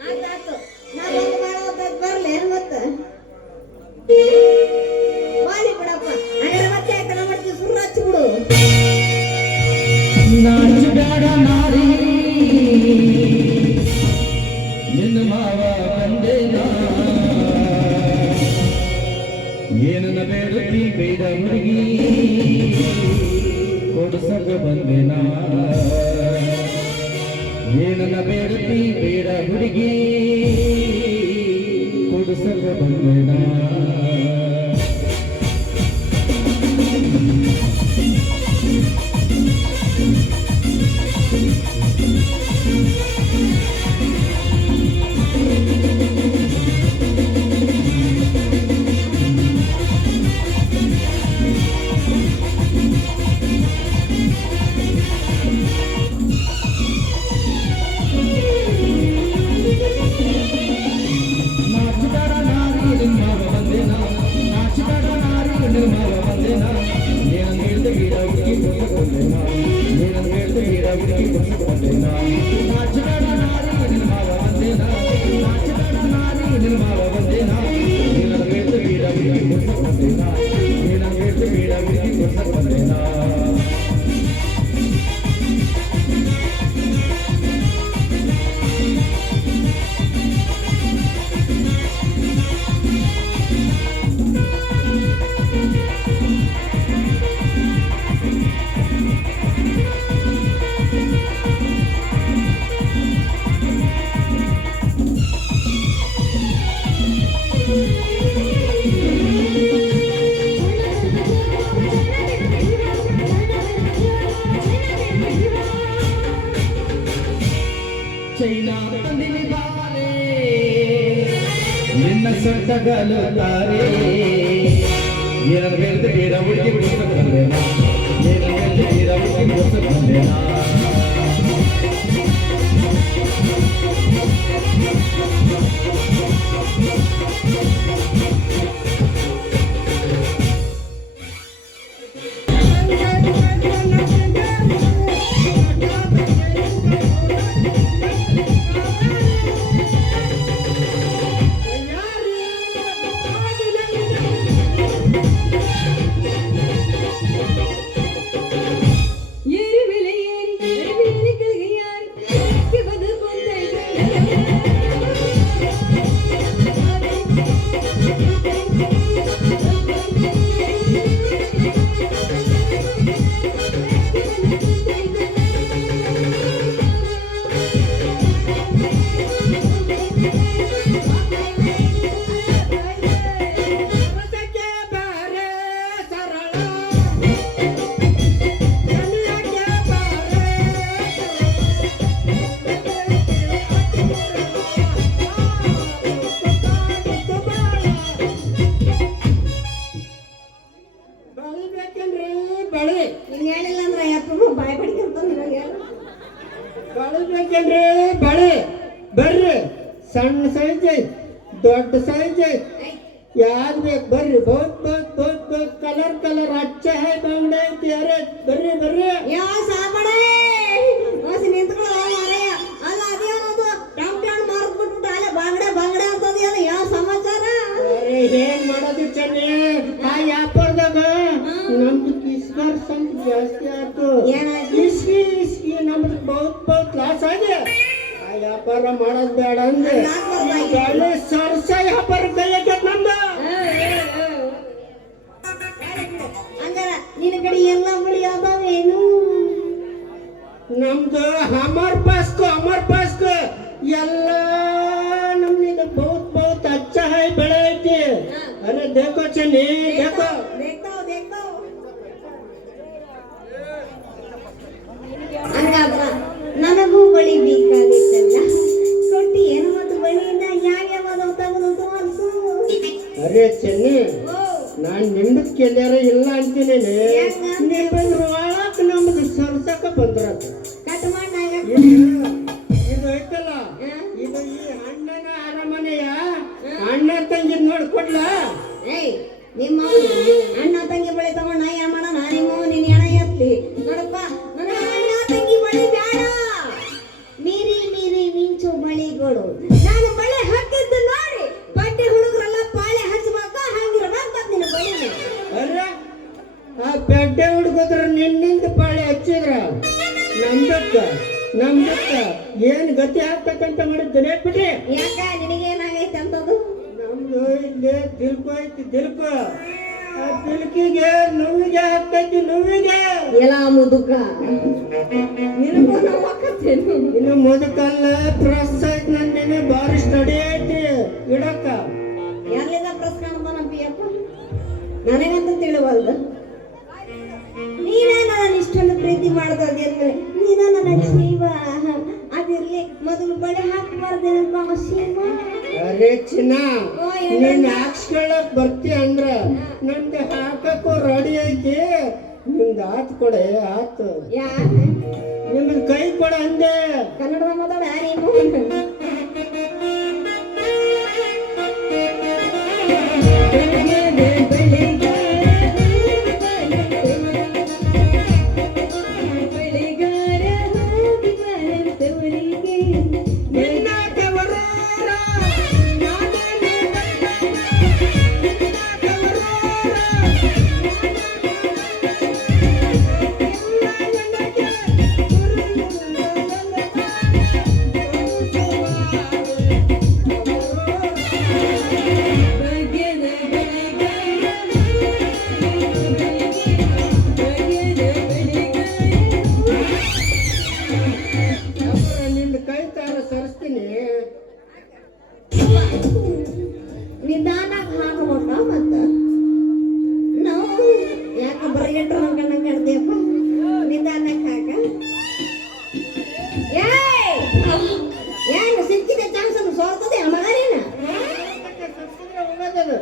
ಆಯ್ತಾಯ್ತು ನಾ ಬಂದು ಮಾಡೋದ್ ಬರ್ಲಿ ಏನ್ ಮತ್ತ ಬಾಲಿ ಬಿಡಪ್ಪ ಹಾಗಾದ್ರೆ ಮತ್ತೆ ಯಾಕೆ ನಮ್ಮ ಮಾಡ್ತೀವಿ ಸುರ್ರ ಹಚ್ಚಿಬಿಡು ನಾಚಿದಾಡ ನಾರಿ ನಿನ್ನ ಮಾವ ಬಂದೇನ ಏನನ್ನ ಬೇಡುತ್ತಿ ಬೇಡ ಹುಡುಗಿ ಕೊಡಿಸಕ ಬಂದೇನ ಏನನ್ನ ಬೇಡುತ್ತಿ ಬೇಡ ಹುಡುಗಿ ಕೊಡಿಸಕ ಬಂದೇನ ಚೈನಾ ತಂದಿನಿ ಬಾರೆ ನಿನ್ನ ಸೊಟ್ಟಗಲು ತಾರೆ ಏನ ಬೇಡ ಬೇಡ ಹುಡುಗಿ ಬಿಡಿಸ ಬಂದೇನ ಏನ ಬೇಡ ಬೇಡ ಹುಡುಗಿ ಬಿಡಿಸ ಬಂದೇನ ಏರಿ ಮೇಲೆ ಏರಿ ಮೇಲೆ ಕೆಳಗೆ ಯಾರಿ ಬಂದು ನೀನ್ ಹೇಳಿಲ್ಲ ಅಂದ್ರೆ ಯಪ್ಪ ಬಾಯ್ ಬಡಿಕಂತ ಬೆಳಿಬೇಕೇನ್ರಿ ಬಳಿ ಬರ್ರಿ, ಸಣ್ಣ ಸೈಜ್ ಐತಿ, ದೊಡ್ಡ ಸೈಜ್ ಐತಿ, ಯಾವ್ದು ಬೇಕು ಬರ್ರಿ. ಬಹುತ್ ಕಲರ್ ಕಲರ್ ಅಚ್ಚ ಹೈ ಬಾಂಗ್ಡೆ ಐತಿ. ಅರೆ ಬರ್ರಿ ಬರ್ರಿ. ಯಾ ಸಾಬಡೆ ಹೊಸ ನಿಂತ್ಕೊಳ್ಳ ಯಾರಯ್ಯ ಅಲ್ಲ ಅದೇನದು ಟೌನ್ ಮಾರ್ಬಿಟ್ಬಿಟ್ಟು ಅಲ್ಲ ಬಾಂಗಡೆ ಅಂತದಲ್ಲ ಯಾವ ಸಮಾಚಾರ ಅರೆ ಏನ್ ಮಾಡೋದು ಚೆನ್ನಿ, ಆ ವ್ಯಾಪಾರದಾಗ ನಮ್ದು ಕಿಸ್ಕರ್ ಸಂಖ್ಯೆ ಜಾಸ್ತಿ ಆಯ್ತು. ಏನಾಯ್ತು? ಇಸ್ಕಿ ನಮ್ದು ಬಹುತ್ ಲಾಸ್ ಆಗಿದೆ. ಆ ವ್ಯಾಪಾರ ಮಾಡೋದ್ ಬೇಡ ಅಂದ್ರೆ ಒಳ್ಳೆ ಸರ್ಸಾಯಿ ವ್ಯಾಪಾರ ಕೈ ಹಾಕ್ಯತ್ ನಮ್ದು. ಹಂಗಾರ ನಿನ್ನ ಕಡೆ ಎಲ್ಲ ಬಳಿ ಅದಾವೇನು ನಮ್ದು ಅಮರ್ ಪಾಸ್ಕ್ ಎಲ್ಲ ನಮ್ದು ಬಹುತ್ ಅಚ್ಚ ಹೈ ಬೆಳೆ ಐತಿ. ಅರೆ ದೇಖೋ ಚೆನ್ನಿ ದೇಖೋ. ಹಂಗಾದ್ರ ನನಗೂ ಬಳಿ ಬೇಕಾಗಿತ್ತಲ್ಲ ಕೊಟ್ಟಿ ಏನು ಮತ್ತು ಬಳಿಯಿಂದ ಯಾವ್ಯಾವ ತಗೊಂಡು ತೋರಿಸು. ಅರೆ ಚೆನ್ನಿ, ನಾನ್ ನಿಮ್ದು ಕೆಲ್ಯಾರ ಇಲ್ಲ ಅಂತೀನಿ. ಒಳಕ್ ನಮ್ದು ಸರ್ಸಕ ಬಂದ್ರ ಕಟ್ ಮಾಡಿ ಇದು ಐತಲ್ಲ, ಇದು ಈ ಅಣ್ಣನ ಅರಮನೆಯ ಅಣ್ಣ ತಂಗಿ ನೋಡ್ಕೊಡ್ಲ. ಏಯ್ ನಿಮ್ಮ ಅಣ್ಣ ತಂಗಿ ಬಳಿ ತಗೊಂಡು ನಾ ಯಾವ ಮಾಡೋಣ ನಿಮ್ಮ ನಿನ್ನ ಹೆಣ ಎತ್ತಿ ನೋಡಪ್ಪ ನನ್ನ ಅಣ್ಣ ತಂಗಿ ಬಳಿ ಗಡ್ಡೆ ಹುಡುಗದ್ರ ನಿನ್ನಿಂದ ಪಾಳೆ ಹಚ್ಚಿದ್ರ ನಮ್ದಕ್ಕ ಏನ್ ಗತಿ ಆಗ್ತಕ್ಕಂತ ಮಾಡಿದ್ರೆ ಬಿಟ್ರಿ. ಯಾಕ ನಿನಗೇನಾಗೈತೆ ಅಂತದು? ನಮ್ದು ಇಲ್ಲೇ ದಿಲ್ಕು ಐತಿ ದಿಲ್ಕು. ಆ ದಿಲ್ಕಿಗೆ ನೋವಿಗೆ ಆಗ್ತೈತಿ ನೋವಿಗೆ. ಎಲ್ಲ ಮುದುಕ ನಿನಗೂ ನೋವು ಆಕತ್ತೇನು? ಇನ್ನು ಮುದುಕಲ್ಲ ಪ್ರೆಸ್ ಐತಿ ನಂದಿನ ಬಾರಿ ಸ್ಟಡಿ ಐತಿ ಇಡಕ್ಕ. ಎಲ್ಲಿಂದ ಪ್ರೆಸ್ ಕಾಣ್ತಾನಪ್ಪಿಯಪ್ಪ? ನನಗಂತೂ ತಿಳಿವಲ್ದ. ನೀನ ನನ್ನ ಇಷ್ಟೊಂದು ಪ್ರೀತಿ ಮಾಡ್ದಲ್ದೆ ನೀನ ನನ್ನ ಜೀವ. ಅದಿರ್ಲಿ ಮೊದಲು ಬಳೆ ಹಾಕಬಾರ್ದೇನಪ್ಪ ಶಿವ. ಅರೆ ಚಿನ್ನ, ನೀನ್ ಹಾಕ್ಸ್ಕೊಳಕ್ ಬರ್ತಿ ಅಂದ್ರ ನಂದು ಹಾಕಕ್ಕೂ ರೆಡಿ ಐತಿ. ನಿಮ್ದು ಆತ್ ಕೊಡೆ ಆತು. ಯಾಕೆ ನಿಮ್ದು ಕೈ ಕೊಡ ಅಂದೆ. ಕನ್ನಡದ ಮಾತಾಡ ನೀನು. ನಿಂದು ಕೈ ತಾರ ಸರಿಸ್ತೀನಿ. ನಿಧಾನಾಗಿ ಹಾಕಬೇಕ ಮತ್ತ ನಾವು ಯಾಕ ಬರಗೆಟ್ರ ಕಣ್ಣ ಕಾಣ್ತೀಯಪ್ಪ. ನಿಧಾನಕ್ಕೆ ಹಾಕ. ಏನು ಸಿಕ್ಕಿದೆ ಚಾನ್ಸ್ ಅದು ಸೋರ್ತದೆ ಮಗನೇನ. ಹೋಗೋದದು.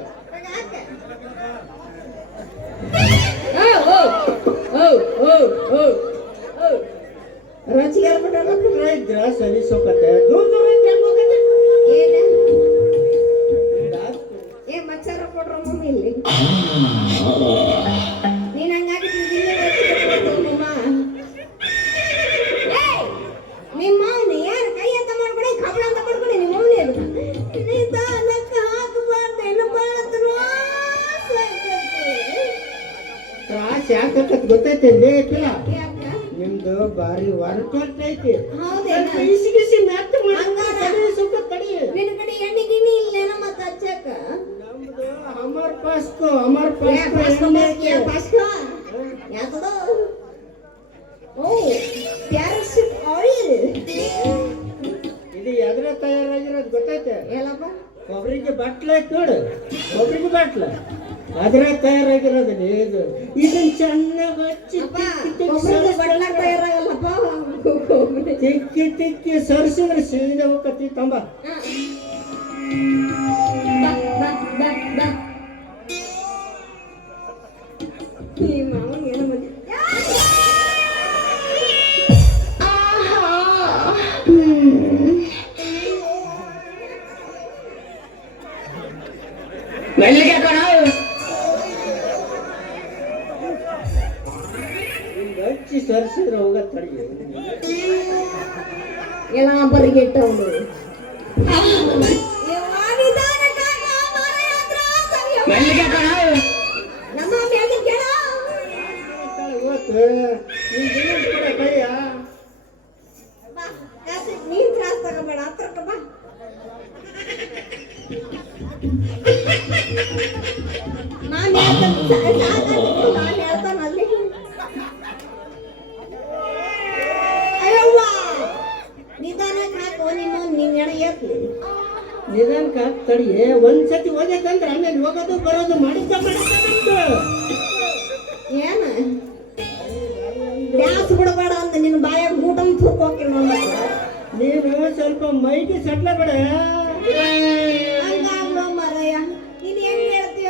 ರುಚಿಗೆ ಹೇಳ್ಬಿಟ್ಟಲ್ಲ. ಇದ್ರ ಸಲಿಸೋಕತ್ತೆ ದೂರ ದೂರ ಇದ್ರೆ ಹೆಂಗ್ ಹೋಗತ್ತೆ? ಏನ ಏ ಮಚ್ಚಾರ ಕೊಡ್ರ ಮಮ್ಮಿ ಇಲ್ಲಿ. ನೀನ್ ಹಂಗಾಗಿ ನಿಮ್ಮ ಮೌನ ಏನು ಕೈ ಅಂತ ಮಾಡ್ಕೊಡಿ ಕಬಳ ಅಂತ ಮಾಡ್ಕೊಡಿ. ನಿಮ್ಮ ಮೌನ ನಿಧಾನಕ್ಕೆ ಹಾಕಬಾರ್ದೇನು ಬಾಳದ್ರು ತ್ರಾಸ ಯಾಕತ್ ಗೊತ್ತೈತೆ ಲೇಪ. ಯಾಕ ನಿಮ್ದು ಬಾರಿ ವರ್ಕೌಟ್ ಐತಿ. ಹೌದೇನ? ಬಿಸಿ ಬಿಸಿ ಮೆತ್ತ ಹಂಗಾರ? ಸುಖ ತಡಿ. ನಿನ್ನ ಕಡೆ ಎಣ್ಣೆ ಗಿಣ್ಣಿ ಇಲ್ಲೇನ ಮತ್ತ ಹಚ್ಚಕ? ನಮ್ದು ಅಮರ್ ಪಾಸ್ಕೋ ಯಾಕದ? ಓ ಪ್ಯಾರಾಶೂಟ್ ಆಯಿಲ್. ಇದು ಎದ್ರ ತಯಾರಾಗಿರೋದು ಗೊತ್ತೈತೆ? ಏನಪ್ಪ? ಒಬ್ರಿಗೆ ಬಾಟ್ಲ ಐತಿ ನೋಡು, ಒಬ್ರಿಗೆ ಬಾಟ್ಲ ಅದ್ರ ತಯಾರಾಗಿರೋದು ಇದು. ಇದನ್ನ ಚೆನ್ನಾಗಿ ಹಚ್ಚಿ ಒಬ್ಬರಿಗೆ ಬಟ್ಲಾಗ ತಯಾರಾಗಲ್ಲಪ್ಪ. ತಿಕ್ಕಿ ತಿಕ್ಕಿ ಸರಿಸಿದ್ರೆ ಸೀದಾ ಹೋಗತಿ ತಂಬ. ಈ ಮಾವನ್ ಏನೋ ಮತ್ತೆ ಮೆಲ್ಲಿಗೆ ಕಣೋ. ಹಚ್ಚಿ ಸರಿಸಿದ್ರೆ ಹೋಗತ್ ತಡಿ. ಎಲ್ಲ ಬರಿಗೆಟ್ಟವನು. ಮೆಲ್ಲಿಗೆ ಕಣೋ. ನಮ್ಮ ಮ್ಯಾಗ ಕೇಳ. ಇವತ್ತು ನೀನ್ ದಿನ ಕೂಡ ಕೈಯ ನೀನ್ ತ್ರಾಸ್ ತಗೋಬೇಡ ಹತ್ರಕ್ಕ ಬಾ. ನಾನು ಹೇಳ್ತಾನಲ್ಲಿ. ಅಯ್ಯವ್ವ ನಿಧಾನಕ್ಕೆ ಹಾಕೋ ನಿಮ್ಮ ನಿನ್ನ ಎತ್ಲಿ. ನಿಧಾನಕ್ಕೆ ತಡಿ. ಒಂದ್ಸತಿ ಹೋಗೈತಂದ್ರೆ ಆಮೇಲೆ ಹೋಗೋದು ಬರೋದು ಮಾಡಿದ್ದ ಏನ ಬ್ಯಾಸ್ ಬಿಡಬೇಡ ಅಂತ ನಿನ್ನ ಬಾಯಾಗ ಊಟನ್ ತುರ್ಕ ಹೋಗ್ತೀನಿ ನೋಡ. ನೀನು ಸ್ವಲ್ಪ ಮೈಗೆ ಸಟ್ಲ ಬೇಡ. ಹಂಗಾಗ್ಲೋ ಮಾರಾಯ ನೀನು ಹೆಂಗ್ ಹೇಳ್ತೀಯ?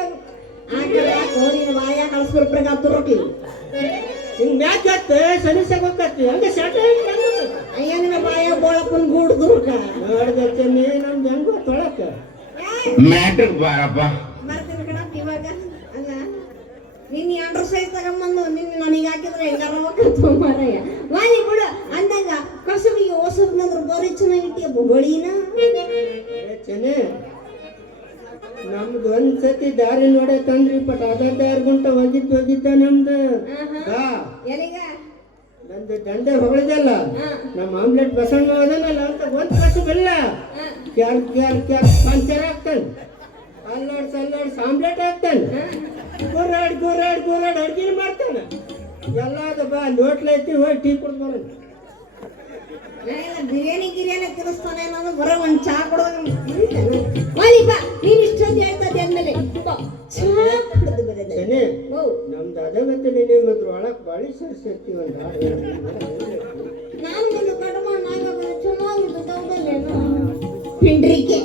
ಆ ಕಡೆ ಯಾಕೋ ನೀನು ಬಾಯಾಗ ಕಳಿಸ್ಬಿಡ್ಪ್ರಾಗ ತುರುಕಿ ಹಿಂಗ್ ಮ್ಯಾಚ್ ಹತ್ತ ಸನಿಸಾಗ ಹೋಗತ್ತಿ ಹಂಗೆ ಸಟ್ಲ ಅಯ್ಯ ನಿನ್ನ ಬಾಯಾಗ ಬೋಳಪ್ಪನ ಗೂಡು ತುರುಕ ನೋಡ್ದಕ್ಕೆ ನೀನೊಂದು ಹೆಂಗೋ ತೊಳಕ ಮ್ಯಾಟ್ರಿಕ್ ಬಾರಪ್ಪ. ಬರ್ತೀನಿ ಕಣಪ್ಪ ಇವಾಗ. ಅಲ್ಲ ನಿನ್ನ 2 ಸೈಜ್ ತಗೊಂಬಂದು ನಿನ್ನ ನನಗೆ ಹಾಕಿದ್ರೆ ಹೆಂಗಾರ ಹೋಗ್ತವ ಮಾರಾಯ. ವಾಲಿ ಬಿಡು ಅಂದಂಗ ಕಸುಬಿಗೆ ಹೊಸಬ್ನಾದ್ರು ಬರೀ ಚೆನ್ನಾಗಿಟ್ಟಿಯಪ್ಪ ಬಳಿನ. ಚೆನ್ನಿ ನಮ್ದು ಒಂದ್ಸತಿ ದಾರಿ ನೋಡೇ ತಂದ್ರಿ ಬಟ್ ಅದ ದಾರಿ ಗುಂಟ ಹೋಗಿದ್ದ ನಮ್ದು ಬಾ ಎಲ್ಲಿಗ ನಂದು ದಂಡೆ ಹೊಗಳಿದಲ್ಲ ನಮ್ಮ ಆಮ್ಲೆಟ್ ಬಸಣ್ಣ ಅದನ್ನಲ್ಲ ಅಂತ ಒಂದ್ ಕಸು ಬಿಲ್ಲ ಕ್ಯಾರ್ ಪಂಚರ್ ಆಗ್ತಾನೆ ಅಲ್ಲಾಡ್ಸ್ ಆಮ್ಲೆಟ್ ಆಗ್ತಾನೆ ಗೋರಾಡ್ ಅಡ್ಗೆ ಮಾಡ್ತಾನೆ ಎಲ್ಲಾದ ಬಾ ಲೋಟ್ಲೈತಿ ಹೋಗಿ ಟೀ ಕುಡ್ದು ಬರೋದು. ಬಿರಿಯಾನಿ ತಿನ್ನಿಸ್ತಾನೆ ಅನ್ನೋದು ಬರೋ ಒಂದ್ ಚಾ ಕೊಡೋದು ಬಾ ನೀನ್ ಇಷ್ಟೊಂದು ಹೇಳ್ತದೆ ಅಂದ್ಮೇಲೆ ಚಾ ಕುಡಿದು ಬರೋದು ಶನಿ ನಮ್ದು ಅದೇ ಗೊತ್ತಿಲ್ಲ ನೀವು ಮಾತ್ರ ಒಳಗೆ ಬಾಳಿ ಸೇರ್ಸಿರ್ತೀವಿ ಅಂತ ನಾನು ಒಂದು ಕಡಿಮೆ ನಾಯಿಗೆ ಚೆನ್ನಾಗಿದ್ದು ತಗೊಂಡಲ್ಲೇನು ಪಿಂಡ್ರಿಕೆ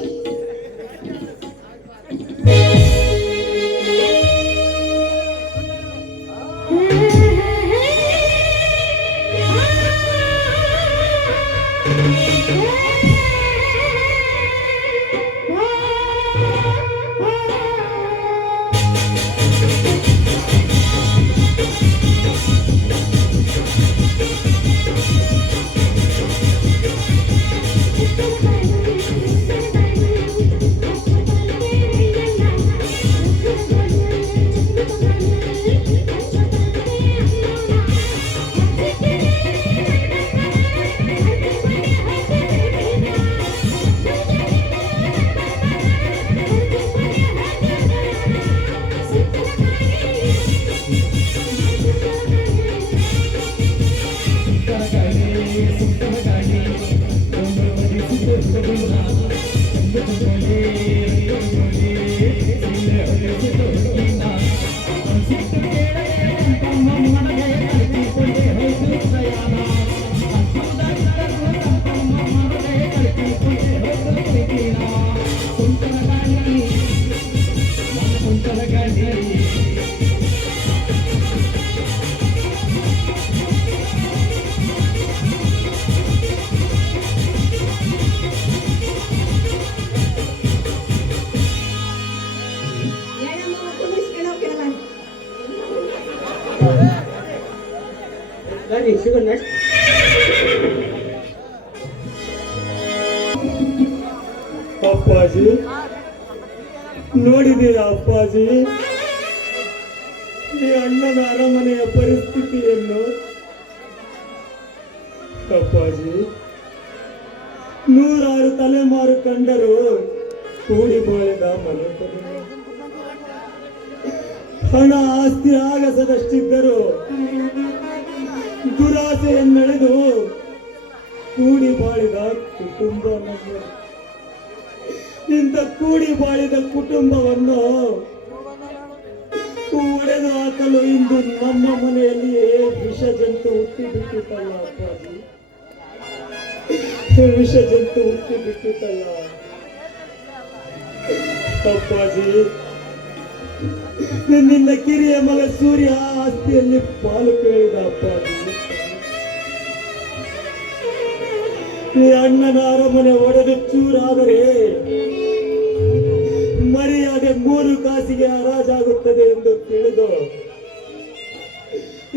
ಸಿಗೋಣ. ಅಪ್ಪಾಜಿ ನೋಡಿದೀಯ ಅಪ್ಪಾಜಿ ಈ ಅಣ್ಣನ ಅರಮನೆಯ ಪರಿಸ್ಥಿತಿಯನ್ನು? ಅಪ್ಪಾಜಿ 106 ತಲೆಮಾರು ಕಂಡರೂ ಕೂಡಿ ಬಾಳಿದ ಮನೆ ಹಣ ಆಸ್ತಿ ಆಗಸದಷ್ಟಿದ್ದರೂ ದುರಾಸೆಯನ್ನೆಳೆದು ಕೂಡಿ ಬಾಳಿದ ಕುಟುಂಬ ನಮ್ಮ. ಇಂಥ ಕೂಡಿ ಬಾಳಿದ ಕುಟುಂಬವನ್ನು ಒಡೆದು ಹಾಕಲು ಇಂದು ನಮ್ಮ ಮನೆಯಲ್ಲಿಯೇ ವಿಷ ಜಂತು ಹುಟ್ಟಿ ಬಿಟ್ಟಿತ್ತಲ್ಲ ಅಪ್ಪಾಜಿ, ವಿಷ ಜಂತು ಹುಟ್ಟಿ ಬಿಟ್ಟಿತ್ತಲ್ಲ ಅಪ್ಪಾಜಿ. ನಿನ್ನ ಕಿರಿಯ ಮಗ ಸೂರ್ಯ ಆಸ್ತಿಯಲ್ಲಿ ಪಾಲು ಕೇಳಿದ ಅಪ್ಪಾಜಿ. ಈ ಅಣ್ಣನ ಅರಮನೆ ಒಡೆದು ಚೂರಾದರೆ ಮರ್ಯಾದೆ 3 ಕಾಸಿಗೆ ಹರಾಜಾಗುತ್ತದೆ ಎಂದು ತಿಳಿದು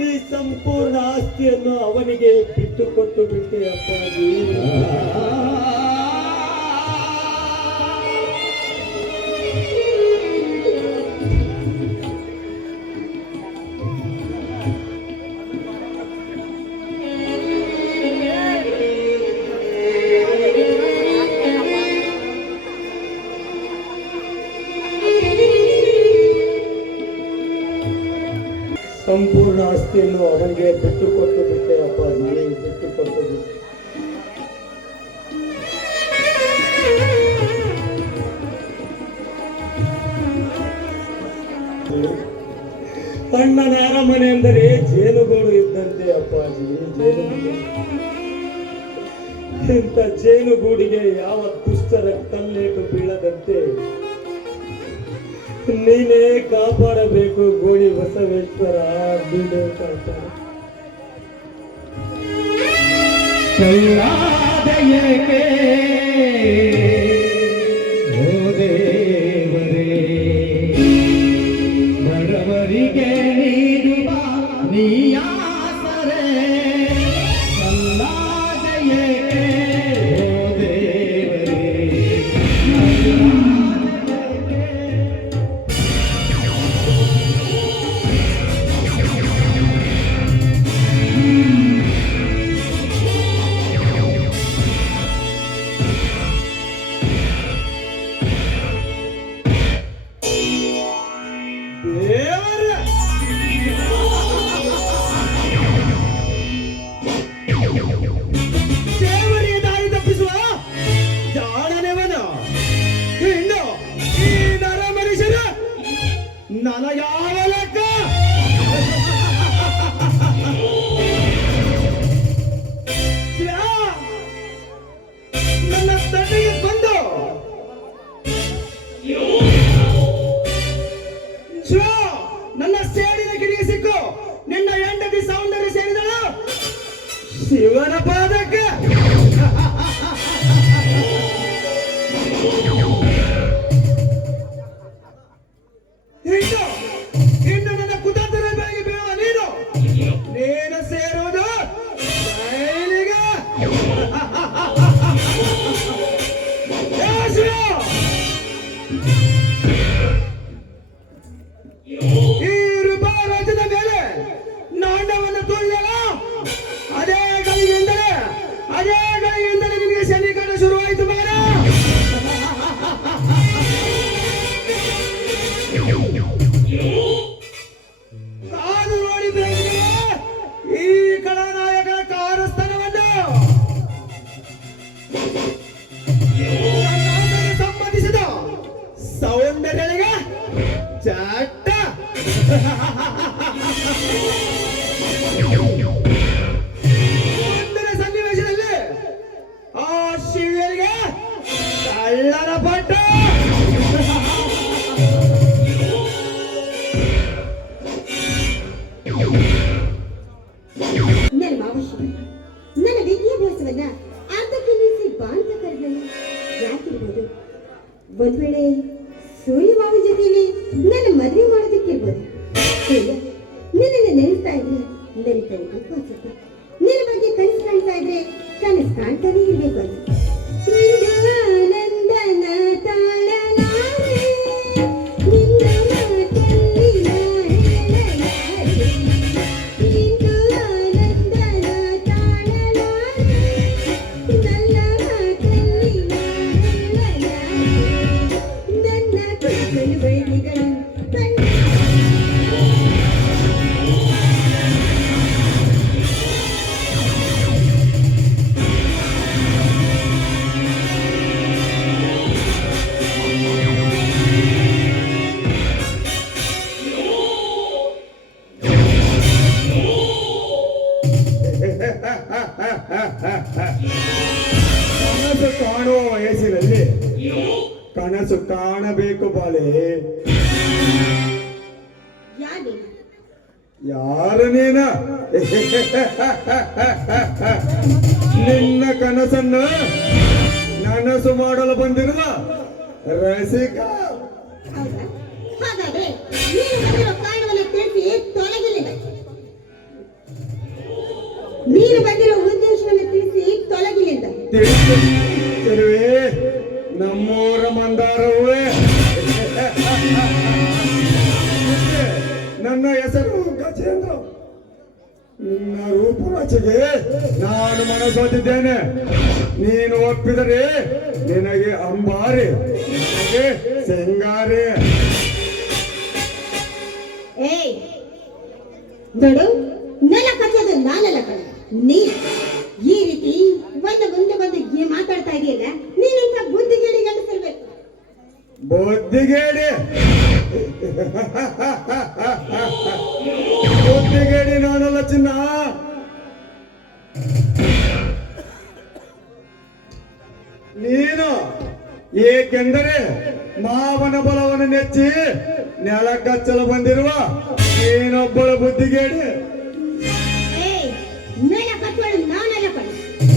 ಈ ಸಂಪೂರ್ಣ ಆಸ್ತಿಯನ್ನು ಅವನಿಗೆ ಬಿಟ್ಟುಕೊಟ್ಟು ಬಿಟ್ಟೆ ಅಪ್ಪಾಜಿ. ಸಂಪೂರ್ಣ ಆಸ್ತಿಯನ್ನು ಅವನಿಗೆ ಬಿಟ್ಟುಕೊಟ್ಟು ಬಿಟ್ಟೆ ಅಪ್ಪಾಜಿ, ಬಿಟ್ಟುಕೊಟ್ಟು ಬಿಟ್ಟೆ. ಅಣ್ಣನ ಅರಮನೆ ಎಂದರೆ ಜೇನುಗೂಡು ಇದ್ದಂತೆ ಅಪ್ಪಾಜಿ, ಜೇನುಗೂಡು. ಇಂಥ ಜೇನುಗೂಡಿಗೆ ಯಾವ ದುಷ್ಟರ ಕಲ್ಲೇಟು ಬೀಳದಂತೆ ನೀನೇ ಕಾಪಾಡಬೇಕು ಗೋಳಿ ಬಸವೇಶ್ವರ, ನೀನೇ ಕಾಪಾಡ. ಕೈಲಾದಯಕ್ಕೆ ಓ ದೇವರೇ, ಬಡವರಿಗೆ ನೀಡುವ ನೀಯಾಸರೆ. ಕೈಲಾದಯಕ್ಕೆ ಓ ದೇವರೇ, ಕಾದು ನೋಡಿ ಬೆಂಕಿಗೆ ಈ ಖಳನಾಯಕನ ಕಾರಸ್ಥಾನವನ್ನು ನನ್ನ ಸಂಬಂಧಿಸಿದ ಸೌಂದರ್ಯಗಳಿಗೆ ಚಟ್ಟ ಮುಂದಿನ ಸನ್ನಿವೇಶದಲ್ಲಿ ಆ ಶಿವರಿಗೆ ಕಳ್ಳನ ಪಟ್ಟ ನನ್ನ ಮಾವಶ್ಯ ನನ್ನ ವಿದ್ಯಾಭ್ಯಾಸವನ್ನ ಅರ್ಧಕ್ಕೆ ನಿಲ್ಲಿಸಿ ಬಾ ಅಂತ ಕರೆದಲ್ಲ ಯಾಕಿರ್ಬೋದು? ಒಂದ್ ವೇಳೆ ಸೂರ್ಯ ಮಾವ ಜೊತೆಯಲ್ಲಿ ನನ್ನ ಮದುವೆ ಮಾಡೋದಕ್ಕಿರ್ಬೋದು. ಸೂರ್ಯ ನಿನ್ನನ್ನು ನೆನೆಸ್ತಾ ಇದ್ರೆ ನೆನಪು ಅನ್ಸುತ್ತೆ, ನಿನ್ನ ಬಗ್ಗೆ ಕನಸು ಕಾಣ್ತಾ ಇದ್ರೆ ಕನಸು ಕಾಣ್ತಾನೆ ಇರ್ಬೇಕು ಅನ್ಸುತ್ತೆ. ಇಂದು ಆನಂದನ ತಾಳಲಾರೆ, ನಿನ್ನ ಮಾತಲ್ಲಿ ನಾ ಹೇಳಲಾರೆ. ಇಂದು ಆನಂದನ ತಾಳಲಾರೆ, ನನ್ನ ಮಾತಲ್ಲಿ ನಾ ಹೇಳಲಾರೆ. ನನ್ನ ಕಣ್ಣು ಬಳ್ಳಿಗಳು ಕನಸು ಕಾಣುವ ವಯಸ್ಸಿನಲ್ಲಿ ಕನಸು ಕಾಣಬೇಕು ಬಾಲೆ. ಯಾರು ಯಾರು ನೀನ? ನಿನ್ನ ಕನಸನ್ನು ನನಸು ಮಾಡಲು ಬಂದಿರುವ ರಸಿಕ. ಹೌದಾ? ಹಾಗಾದ್ರೆ ನೀನು ಬಂದಿರೋ ಕಾರಣವನ್ನು ತಿಳಿಸಿ ತೊಲಗಿಲಿದೆ. ನೀನು ಬಂದಿರೋ ಉದ್ದೇಶವನ್ನು ತಿಳಿಸಿ ತೊಲಗಿಲಿಂದ. ತಿಳಿವೆ ನಮ್ಮೂರ ಮಂದಾರವೇ. ನನ್ನ ಹೆಸರು ಗಜೇಂದ್ರ. ನಿನ್ನ ರೂಪರಾಚಿಗೆ ನಾನು ಮನಸೋತಿದ್ದೇನೆ. ನೀನು ಒಪ್ಪಿದರೆ ನಿನಗೆ ಅಂಬಾರಿ, ನಿನಗೆ ಸಿಂಗಾರಿ. ಏಯ್ ನೋಡು, ನೆಲ ಕಚ್ಚೋದು ನಾನಲ್ಲ ಕಣ, ನೀ. ಈ ರೀತಿ ಮುಂದೆ ಬಂದು ಮಾತಾಡ್ತಾ ಇದೆಯಲ್ಲ, ನೀನಂತ ಬುದ್ಧಿಗೇಡಿ ಗಂಡಸಿರ್ಬೇಕು. ಬುದ್ಧಿಗೇಡಿ? ಬುದ್ಧಿಗೇಡಿ ನಾನಲ್ಲ ಚಿನ್ನ. ನೀನು ಏಕೆಂದರೆ ಮಾವನ ಬಲವನ್ನು ನೆಚ್ಚಿ ನೆಲ ಕಚ್ಚಲು ಬಂದಿರುವ ನೀನೊಬ್ಬಳ ಬುದ್ಧಿಗೇಡಿ. ಏಯ್ ನೆಲ ಕಚ್ಚೋಳು ನಾನಲ್ಲ ಕಣ,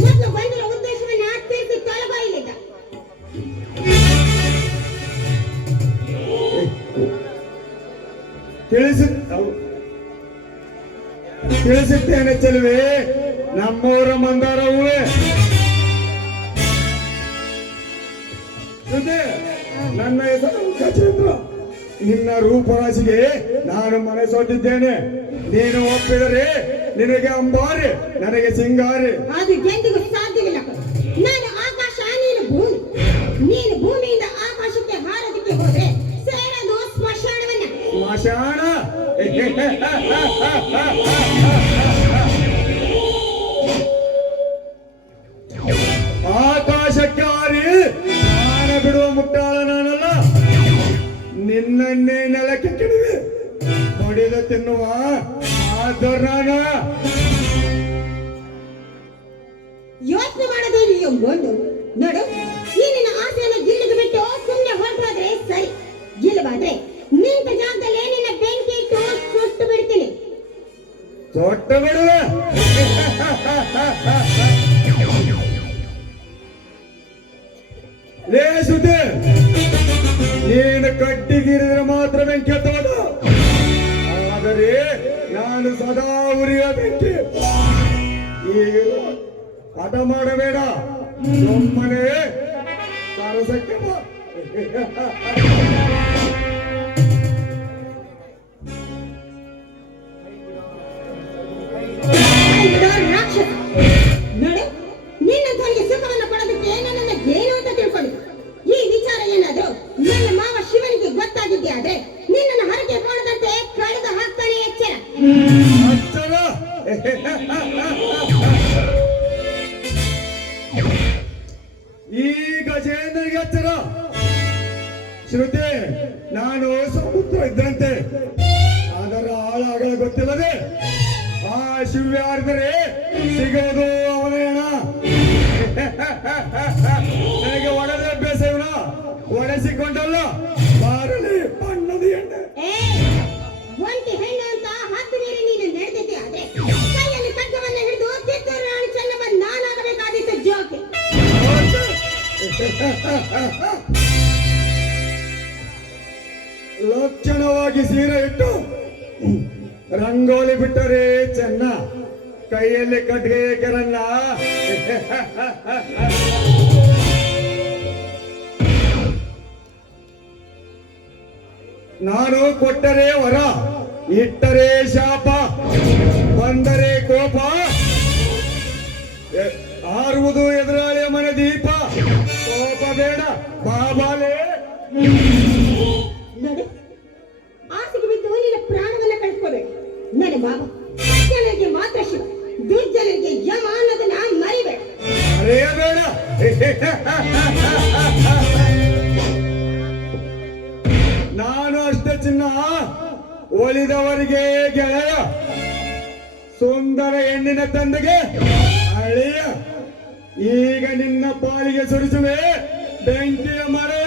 ಮೊದಲು ಬಂದಿರೋ ಉದ್ದೇಶವನ್ನು ತಿಳಿಸಿ ತೊಲಗಾಯಿಲಿದ್ದ. ತಿಳಿಸುತ್ತೇನೆ ಚೆಲುವೆ, ನಮ್ಮೂರ ಮಂದಾರವೇ. ನನ್ನ ಹೆಸರು ಗಜೇಂದ್ರ. ನಿನ್ನ ರೂಪರಾಶಿಗೆ ನಾನು ಮನಸೋತಿದ್ದೇನೆ. ನೀನು ಒಪ್ಪಿದರೆ ನಿನಗೆ ಅಂಬಾರಿ, ನನಗೆ ಸಿಂಗಾರಿ. ಅದು ಎಂದಿಗೂ ಸಾಧ್ಯವಿಲ್ಲ ಕಣ. ನಾನು ಆಕಾಶ, ನೀನು ಭೂಮಿ. ನೀನು ಭೂಮಿಯಿಂದ ಆಕಾಶಕ್ಕೆ ಹಾರೋದಕ್ಕೆ ಹೋದ್ರೆ ಸೇರೋದು ಸ್ಮಶಾನವನ್ನ. ಸ್ಮಶಾನ? ಆಕಾಶಕ್ಕೆ ಹಾರಿ ಪ್ರಾಣ ಬಿಡುವ ಮುಟ್ಟಾಳ ನಾನಲ್ಲ. ನಿನ್ನನ್ನೇ ನೆಲಕ್ಕೆ ಕೆಡವಿ ಹೊಡೆದು ತಿನ್ನುವ ಆದರ್ ನಾನು. ಯೋಚನೆ ಮಾಡೋದೇ ನೀವು ಗೊಂಡು ನೋಡು. ಈ ನಿನ್ನ ಆಸೆಯನ್ನು ಗಿಲ್ಲಿಗೆ ಬಿಟ್ಟು ಸುಮ್ಮನೆ ಹೊರಟೋದ್ರೆ ಸರಿ. ಗಿಲ್ಲವಾದ್ರೆ ನಿಂತ ಜಾಗದಲ್ಲಿ ನಿನ್ನ ಬೆಂಕಿ ಇಟ್ಟು ಸುಟ್ಟು ಬಿಡ್ತೀನಿ. ತೊಟ್ಟು ಬಿಡುವೆ. ಲೇ ಸುದ್ದಿ, ನೀನು ಕಡ್ಡಿಗಿರಿದ್ರೆ ಮಾತ್ರ ಬೆಂಕಿ ಹತ್ತೋದು. ಆದರೆ ನಾನು ಸದಾ ಉರಿಯ ಬೆಂಕಿ. ಈಗ ಹಠ ಮಾಡಬೇಡ, ಸುಮ್ಮನೆ ಸರಸಕ್ಕೆ ಬಾ. ರಾಕ್ಷಸ ನೋಡು, ನಿನ್ನಂತವನಿಗೆ ಸುಖವನ್ನು ಕೊಡೋದಕ್ಕೆ ನನ್ನನ್ನು ಏನು ಅಂತ ತಿಳ್ಕೊಳ್ಳಿ. ಈ ವಿಚಾರ ಏನಾದ್ರು ನನ್ನ ಮಾವ ಶಿವನಿಗೆ ಗೊತ್ತಾಗಿದ್ದೆ ಆದ್ರೆ ನಿನ್ನ ಅಚ್ಚರ ಈ ಗಜೇಂದ್ರನಿಗೆ ಎಚ್ಚರ. ಶ್ರುತಿ, ನಾನು ಸಮುದ್ರ ಇದ್ದಂತೆ, ಅದರ ಆಳಾಗಲು ಗೊತ್ತಿಲ್ಲದೆ ಆ ಶಿವ್ಯಾರಿದರೆ ಸಿಗೋದು ಅವನೇ ಹಣ. ನನಗೆ ಒಡೆದ ಅಭ್ಯಾಸ ಇವನ ಒಡೆಸಿಕೊಂಡಲ್ಲ, ಬಾರಲಿ ಬಣ್ಣದ ಎಣ್ಣೆ. ಒಂಟಿ ಹೆಣ್ಣು ಅಂತ ಹತ್ತು ಮೀರಿ ನೀನು ನಡೆದಿದ್ದೆ, ಆದ್ರೆ ಕೈಯಲ್ಲಿ ಖಡ್ಗವನ್ನ ಹಿಡಿದು ಕಿತ್ತೂರು ರಾಣಿ ಚೆನ್ನಮ್ಮ ನಾನಾಗಬೇಕಾದಿತ್ತು ಜೋಕೆ. ಲಕ್ಷಣವಾಗಿ ಸೀರೆ ಇಟ್ಟು ರಂಗೋಲಿ ಬಿಟ್ಟರೆ ಚೆನ್ನ, ಕೈಯಲ್ಲಿ ಕಟ್ಗೆ ಏಕರನ್ನ. ನಾನು ಕೊಟ್ಟರೆ ವರ, ಇಟ್ಟರೆ ಶಾಪ, ಬಂದರೆ ಕೋಪ, ಆರುವುದು ಎದುರಾಳಿಯ ಮನೆ ದೀಪ. ಕೋಪ ಬೇಡ ಬಾಬಾಲೇ. ನೋಡಿ, ಆಸೆಗೆ ಬಿದ್ದು ನಿನ್ನ ಪ್ರಾಣವನ್ನ ಕಳ್ಕೋಬೇಡ. ನನ್ನ ಬಾಬಾ ಸಜ್ಜನರಿಗೆ ಮಾತ್ರ ಶಿವ, ದುರ್ಜನರಿಗೆ ಯಮ ಅನ್ನೋದನ್ನ ಮರಿಬೇಡ. ಮರೆಯಬೇಡ. ನಾನು ಅಷ್ಟೇ ಚಿನ್ನ, ಒಲಿದವರಿಗೆ ಗೆಳೆಯ, ಸುಂದರ ಹೆಣ್ಣಿನ ತಂದೆಗೆ ಅಳಿಯ. ಈಗ ನಿನ್ನ ಪಾಲಿಗೆ ಸುರಿಸುವೆ ಬೆಂಕಿಯ ಮರೆಯ.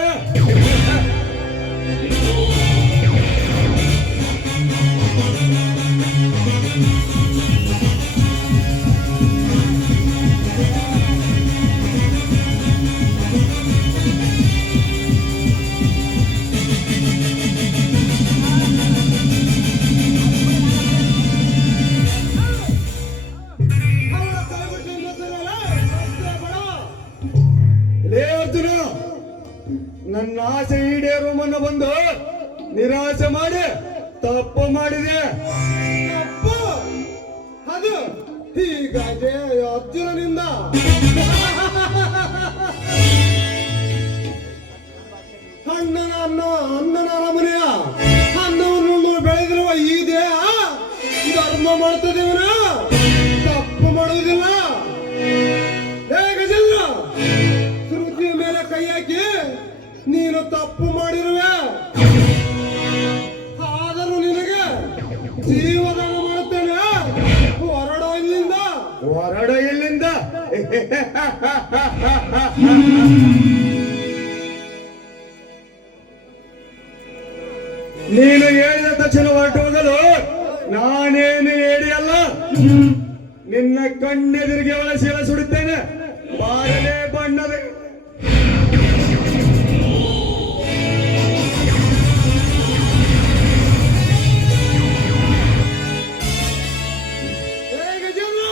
ಲೇ ಅರ್ಜುನ, ನನ್ನ ಆಸೆ ಈಡೇರುವ ಮುನ್ನ ಬಂದು ನಿರಾಸೆ ಮಾಡಿ ತಪ್ಪು ಮಾಡಿದೆ. ತಪ್ಪು ಅದು ಹೀಗಾಗಿ ಅರ್ಜುನನಿಂದ ಅಣ್ಣನ ಅರಮನೆಯ ಅನ್ನವನ್ನು ಬೆಳೆದಿರುವ ಈ ದೇಹ ಧರ್ಮ ಮಾಡ್ತದೇವನ, ತಪ್ಪು ಮಾಡುವುದಿಲ್ಲ. ಗಜೇಂದ್ರ, ಶ್ರುತಿಯ ಮೇಲೆ ಕೈ ಹಾಕಿ ನೀನು ತಪ್ಪು ಮಾಡಿರುವೆ, ಆದರೂ ನಿನಗೆ ಜೀವದಾನ ಮಾಡುತ್ತೇನೆ. ಹೊರಡೋ ಇಲ್ಲಿಂದ. ಹೊರಡ ಇಲ್ಲಿಂದ. ನೀನು ಹೇಳಿದ ತಕ್ಷಣ ಹೊರಟು ಹೋಗಲು ನಾನೇನು ಹೇಳಿ ಅಲ್ಲ. ನಿನ್ನ ಕಣ್ಣೆದುರಿಗೆ ಒಳಸೀಲ ಸುಡುತ್ತೇನೆ, ಬಾರಲೇ ಬಣ್ಣದ. ಗಜೇಂದ್ರ,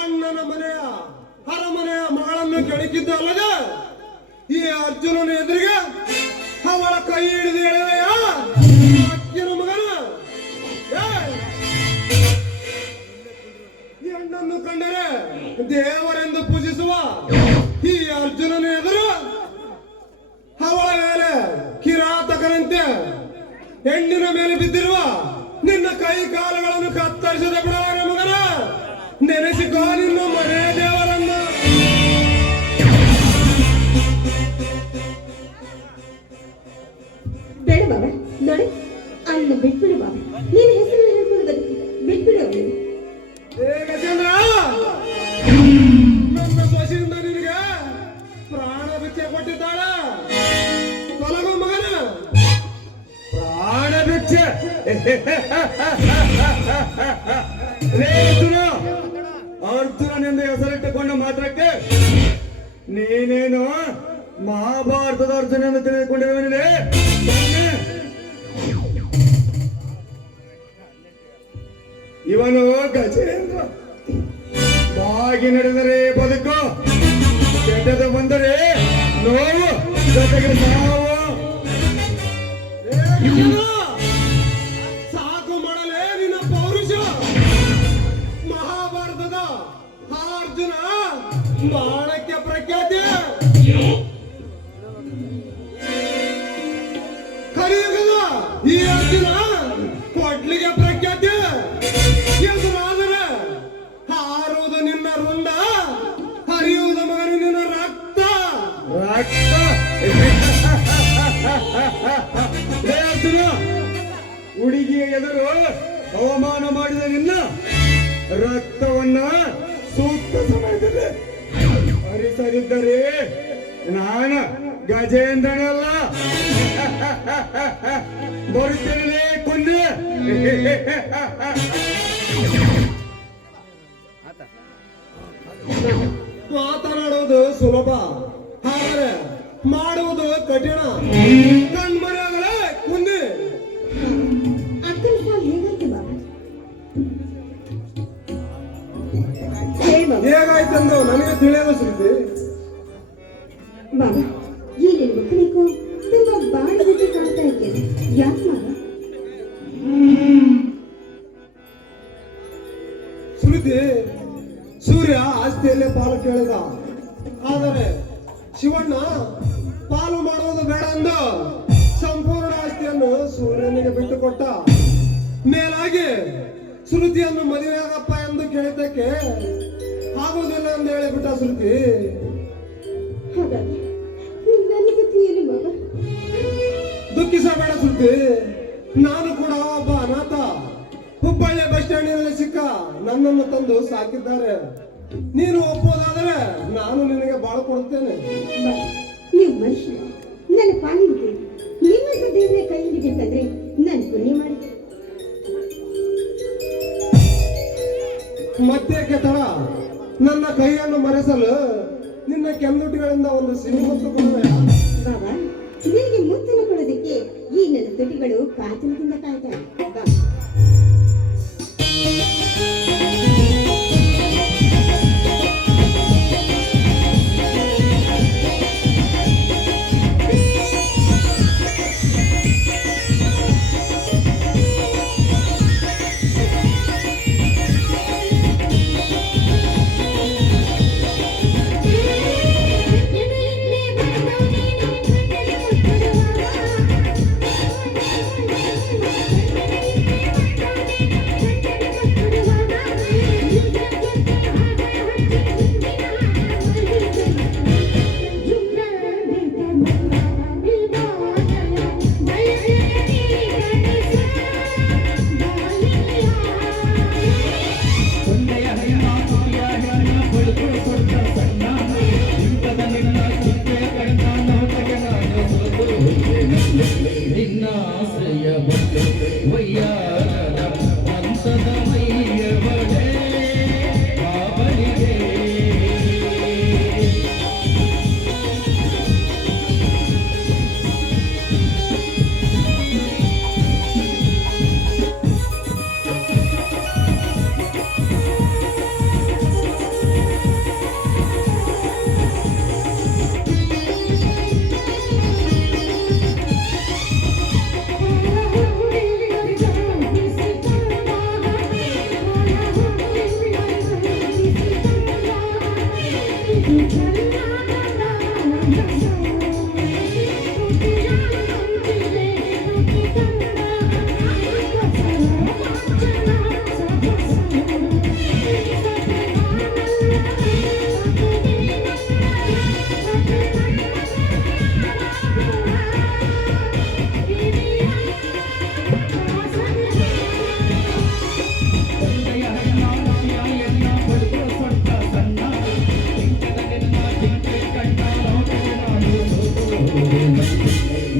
ಅಣ್ಣನ ಮನೆಯ ಅರಮನೆಯ ಮಗಳನ್ನು ಕೆಣಕಿದ್ದ ಅಲ್ಲದೆ ಈ ಅರ್ಜುನನ ಎದುರಿಗೆ ಅವಳ ಕೈ ಹಿಡಿದು ಎಳೆವೆಯ ಅಕ್ಕಿನ ಮಗನ. ಈ ಹೆಣ್ಣನ್ನು ಕಂಡರೆ ದೇವರೆಂದು ಪೂಜಿಸುವ ಈ ಅರ್ಜುನನ ಎದುರು ಅವಳ ಮೇಲೆ ಕಿರಾತಕನಂತೆ ಹೆಣ್ಣಿನ ಮೇಲೆ ಬಿದ್ದಿರುವ ನಿನ್ನ ಕೈ ಕಾಲುಗಳನ್ನು ಕತ್ತರಿಸದ ಬಿಡವರ ಮಗನ. ನೆನೆಸಿಕೋ ನಿನ್ನ ಮನೆ ದೇವರನ್ನು. ಬೇಡ ಬಾಬಾ, ನೋಡಿ ಅನ್ನ ಬಿಟ್ಬಿಡು ಬಾಬಾ. ನೀನು ಹೆಸರು ಹೇಳ್ಕೊಂಡು ಬದುಕು, ಬಿಟ್ಬಿಡು ಅವನು. ಗಜೇಂದ್ರ, ನನ್ನ ಸೊಸೆಯಿಂದ ನಿನಗೆ ಪ್ರಾಣ ಭಿಕ್ಷೆ ಕೊಟ್ಟಿದ್ದಾಳ. ತೊಲಗು ಮಗನ. ಪ್ರಾಣ ಭಿಕ್ಷೆ. ಲೇ ಅರ್ಜುನ, ಅರ್ಜುನನೆಂದು ಹೆಸರಿಟ್ಟುಕೊಂಡ ಮಾತ್ರಕ್ಕೆ ನೀನೇನು ಮಹಾಭಾರತದ ಅರ್ಜುನ ಎಂದು ತಿಳಿದುಕೊಂಡಿರುವನಿದೆ. ಇವನು ಗಜೇಂದ್ರ. ಬಾಗಿ ನಡೆದರೆ ಬದುಕು, ಕೆಟ್ಟದ ಬಂದರೆ ನೋವು, ಜೊತೆಗೆ ಸಾವು. ಸಾಕು ಮಾಡಲೇ ನಿನ್ನ ಪೌರುಷ. ಮಹಾಭಾರತದ ಆ ಅರ್ಜುನ ಬಾಣಕ್ಕೆ ಪ್ರಖ್ಯಾತಿ. ಕಲಿಯುಗದ ಈ ಅರ್ಜುನ ಕೊಡ್ಲಿಗೆ ಪ್ರಖ್ಯಾತಿ. ಹುಡುಗಿಯ ಎದುರು ಅವಮಾನ ಮಾಡಿದ ನಿನ್ನ ರಕ್ತವನ್ನ ಸೂಕ್ತ ಸಮಯದಲ್ಲಿ ಹರಿಸದಿದ್ದರೆ ನಾನು ಗಜೇಂದ್ರನಲ್ಲ ಬರುತ್ತೇನೆ ಕೊಂದೆ. ಮಾತನಾಡುವುದು ಸುಲಭ, ಆದರೆ ಮಾಡುವುದು ಕಠಿಣ. ಕಣ್ಮರೆಯಾಗಲೇ ಕುಂದಿ. ಅಕ್ಕನ ಸಾಲ್ ಹೇಗಾಯ್ತು ಬಾಬಾ? ಹೇಳಿ ಬಾಬಾ. ಹೇಗಾಯ್ತೆಂದು ನನಗೆ ತಿಳಿಯಲು ಶ್ರುತಿ. ಬಾಬಾ ಈ ನಿನ್ ಮಕ್ಕಳಿಗೂ ತುಂಬಾ ಬಾಳ ರೀತಿ ಕಾಣ್ತಾ ಇದ್ದೇನೆ. ಯಾಕೆ ಬಾಬಾ? ಶ್ರುತಿ, ಸೂರ್ಯ ಆಸ್ತಿಯಲ್ಲೇ ಪಾಲು ಕೇಳಿದ, ಆದರೆ ಶಿವಣ್ಣ ಪಾಲು ಮಾಡುವುದು ಬೇಡ ಎಂದು ಸಂಪೂರ್ಣ ಆಸ್ತಿಯನ್ನು ಸೂರ್ಯನಿಗೆ ಬಿಟ್ಟುಕೊಟ್ಟ. ಮೇಲಾಗಿ ಶ್ರುತಿಯನ್ನು ಮದುವೆಯಾಗಪ್ಪ ಎಂದು ಕೇಳಿದ್ದಕ್ಕೆ ಆಗುವುದಿಲ್ಲ ಎಂದು ಹೇಳಿಬಿಟ್ಟ ಶ್ರುತಿ. ಹಾಗಾಗಿ ನನಗೆ ಏನು ಬಾಬಾ? ದುಃಖಿಸಬೇಡ ಶ್ರುತಿ, ನಾನು ಕೂಡ ಒಬ್ಬ ಅನಾಥ. ಹುಬ್ಬಳ್ಳಿ ಬಸ್ ಸ್ಟ್ಯಾಂಡಿನಲ್ಲಿ ಸಿಕ್ಕ ನನ್ನನ್ನು ತಂದು ಸಾಕಿದ್ದಾರೆ. ನೀನು ಒಪ್ಪೋದಾದರೆ ನಾನು ನಿನಗೆ ಬಾಳು ಕೊಡುತ್ತೇನೆ. ಬಾಬಾ, ನೀವು ಮನುಷ್ಯ, ನನ್ನ ಪಾಲಿಗೆ ನಿಮ್ಮಂತ ದೇವರ ಕೈ ಹಿಡಿಬೇಕಂದ್ರೆ ನಾನು ಪುಣ್ಯ ಮಾಡಿದೆ. ಮತ್ತೇಕೆ ತಡ? ನನ್ನ ಕೈಯನ್ನು ಮರೆಸಲು ನಿನ್ನ ಕೆಂದುಟಿಗಳಿಂದ ಒಂದು ಸಿಹಿ ಮುತ್ತು ಕೊಡುವೆ. ಬಾಬಾ, ನಿನಗೆ ಮುತ್ತನ್ನು ಕೊಡೋದಕ್ಕೆ ಈ ನನ್ನ ತುಟಿಗಳು ಕಾತುರದಿಂದ ಕಾಯ್ತಾರೆ. ಬಾಬಾ, ನಿನ್ನ ಆಶ್ರಯ ಬಂದು ವಯ್ಯಾರದ ಹಂಸದ ಮೈಯ ಬಳೆ ಬಾಬಲಿಗೆ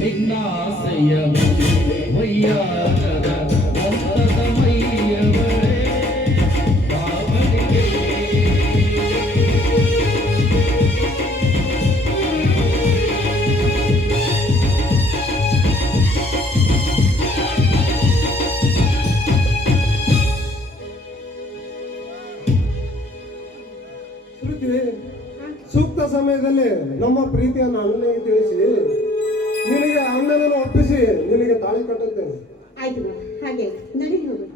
ನಿನ್ನ ಆಸೆಯ ವಯ್ಯಾರದ ಹಂಸದ ಮೈಯ ಬಳೆ ಬಾಬಲಿಗೆ ಶ್ರುತಿ, ಸೂಕ್ತ ಸಮಯದಲ್ಲಿ ನಮ್ಮ ಪ್ರೀತಿಯನ್ನು ಅಣ್ಣನಿಗೆ ತಿಳಿಸಿ ನಿನಗೆ ಅಣ್ಣನನ್ನು ಒಪ್ಪಿಸಿ ನಿನಗೆ ತಾಳಿ ಕಟ್ಟುತ್ತೇನೆ. ಆಯ್ತು ಬಾಬಾ, ಹಾಗೆ ನಡಿ ಹೋಗು.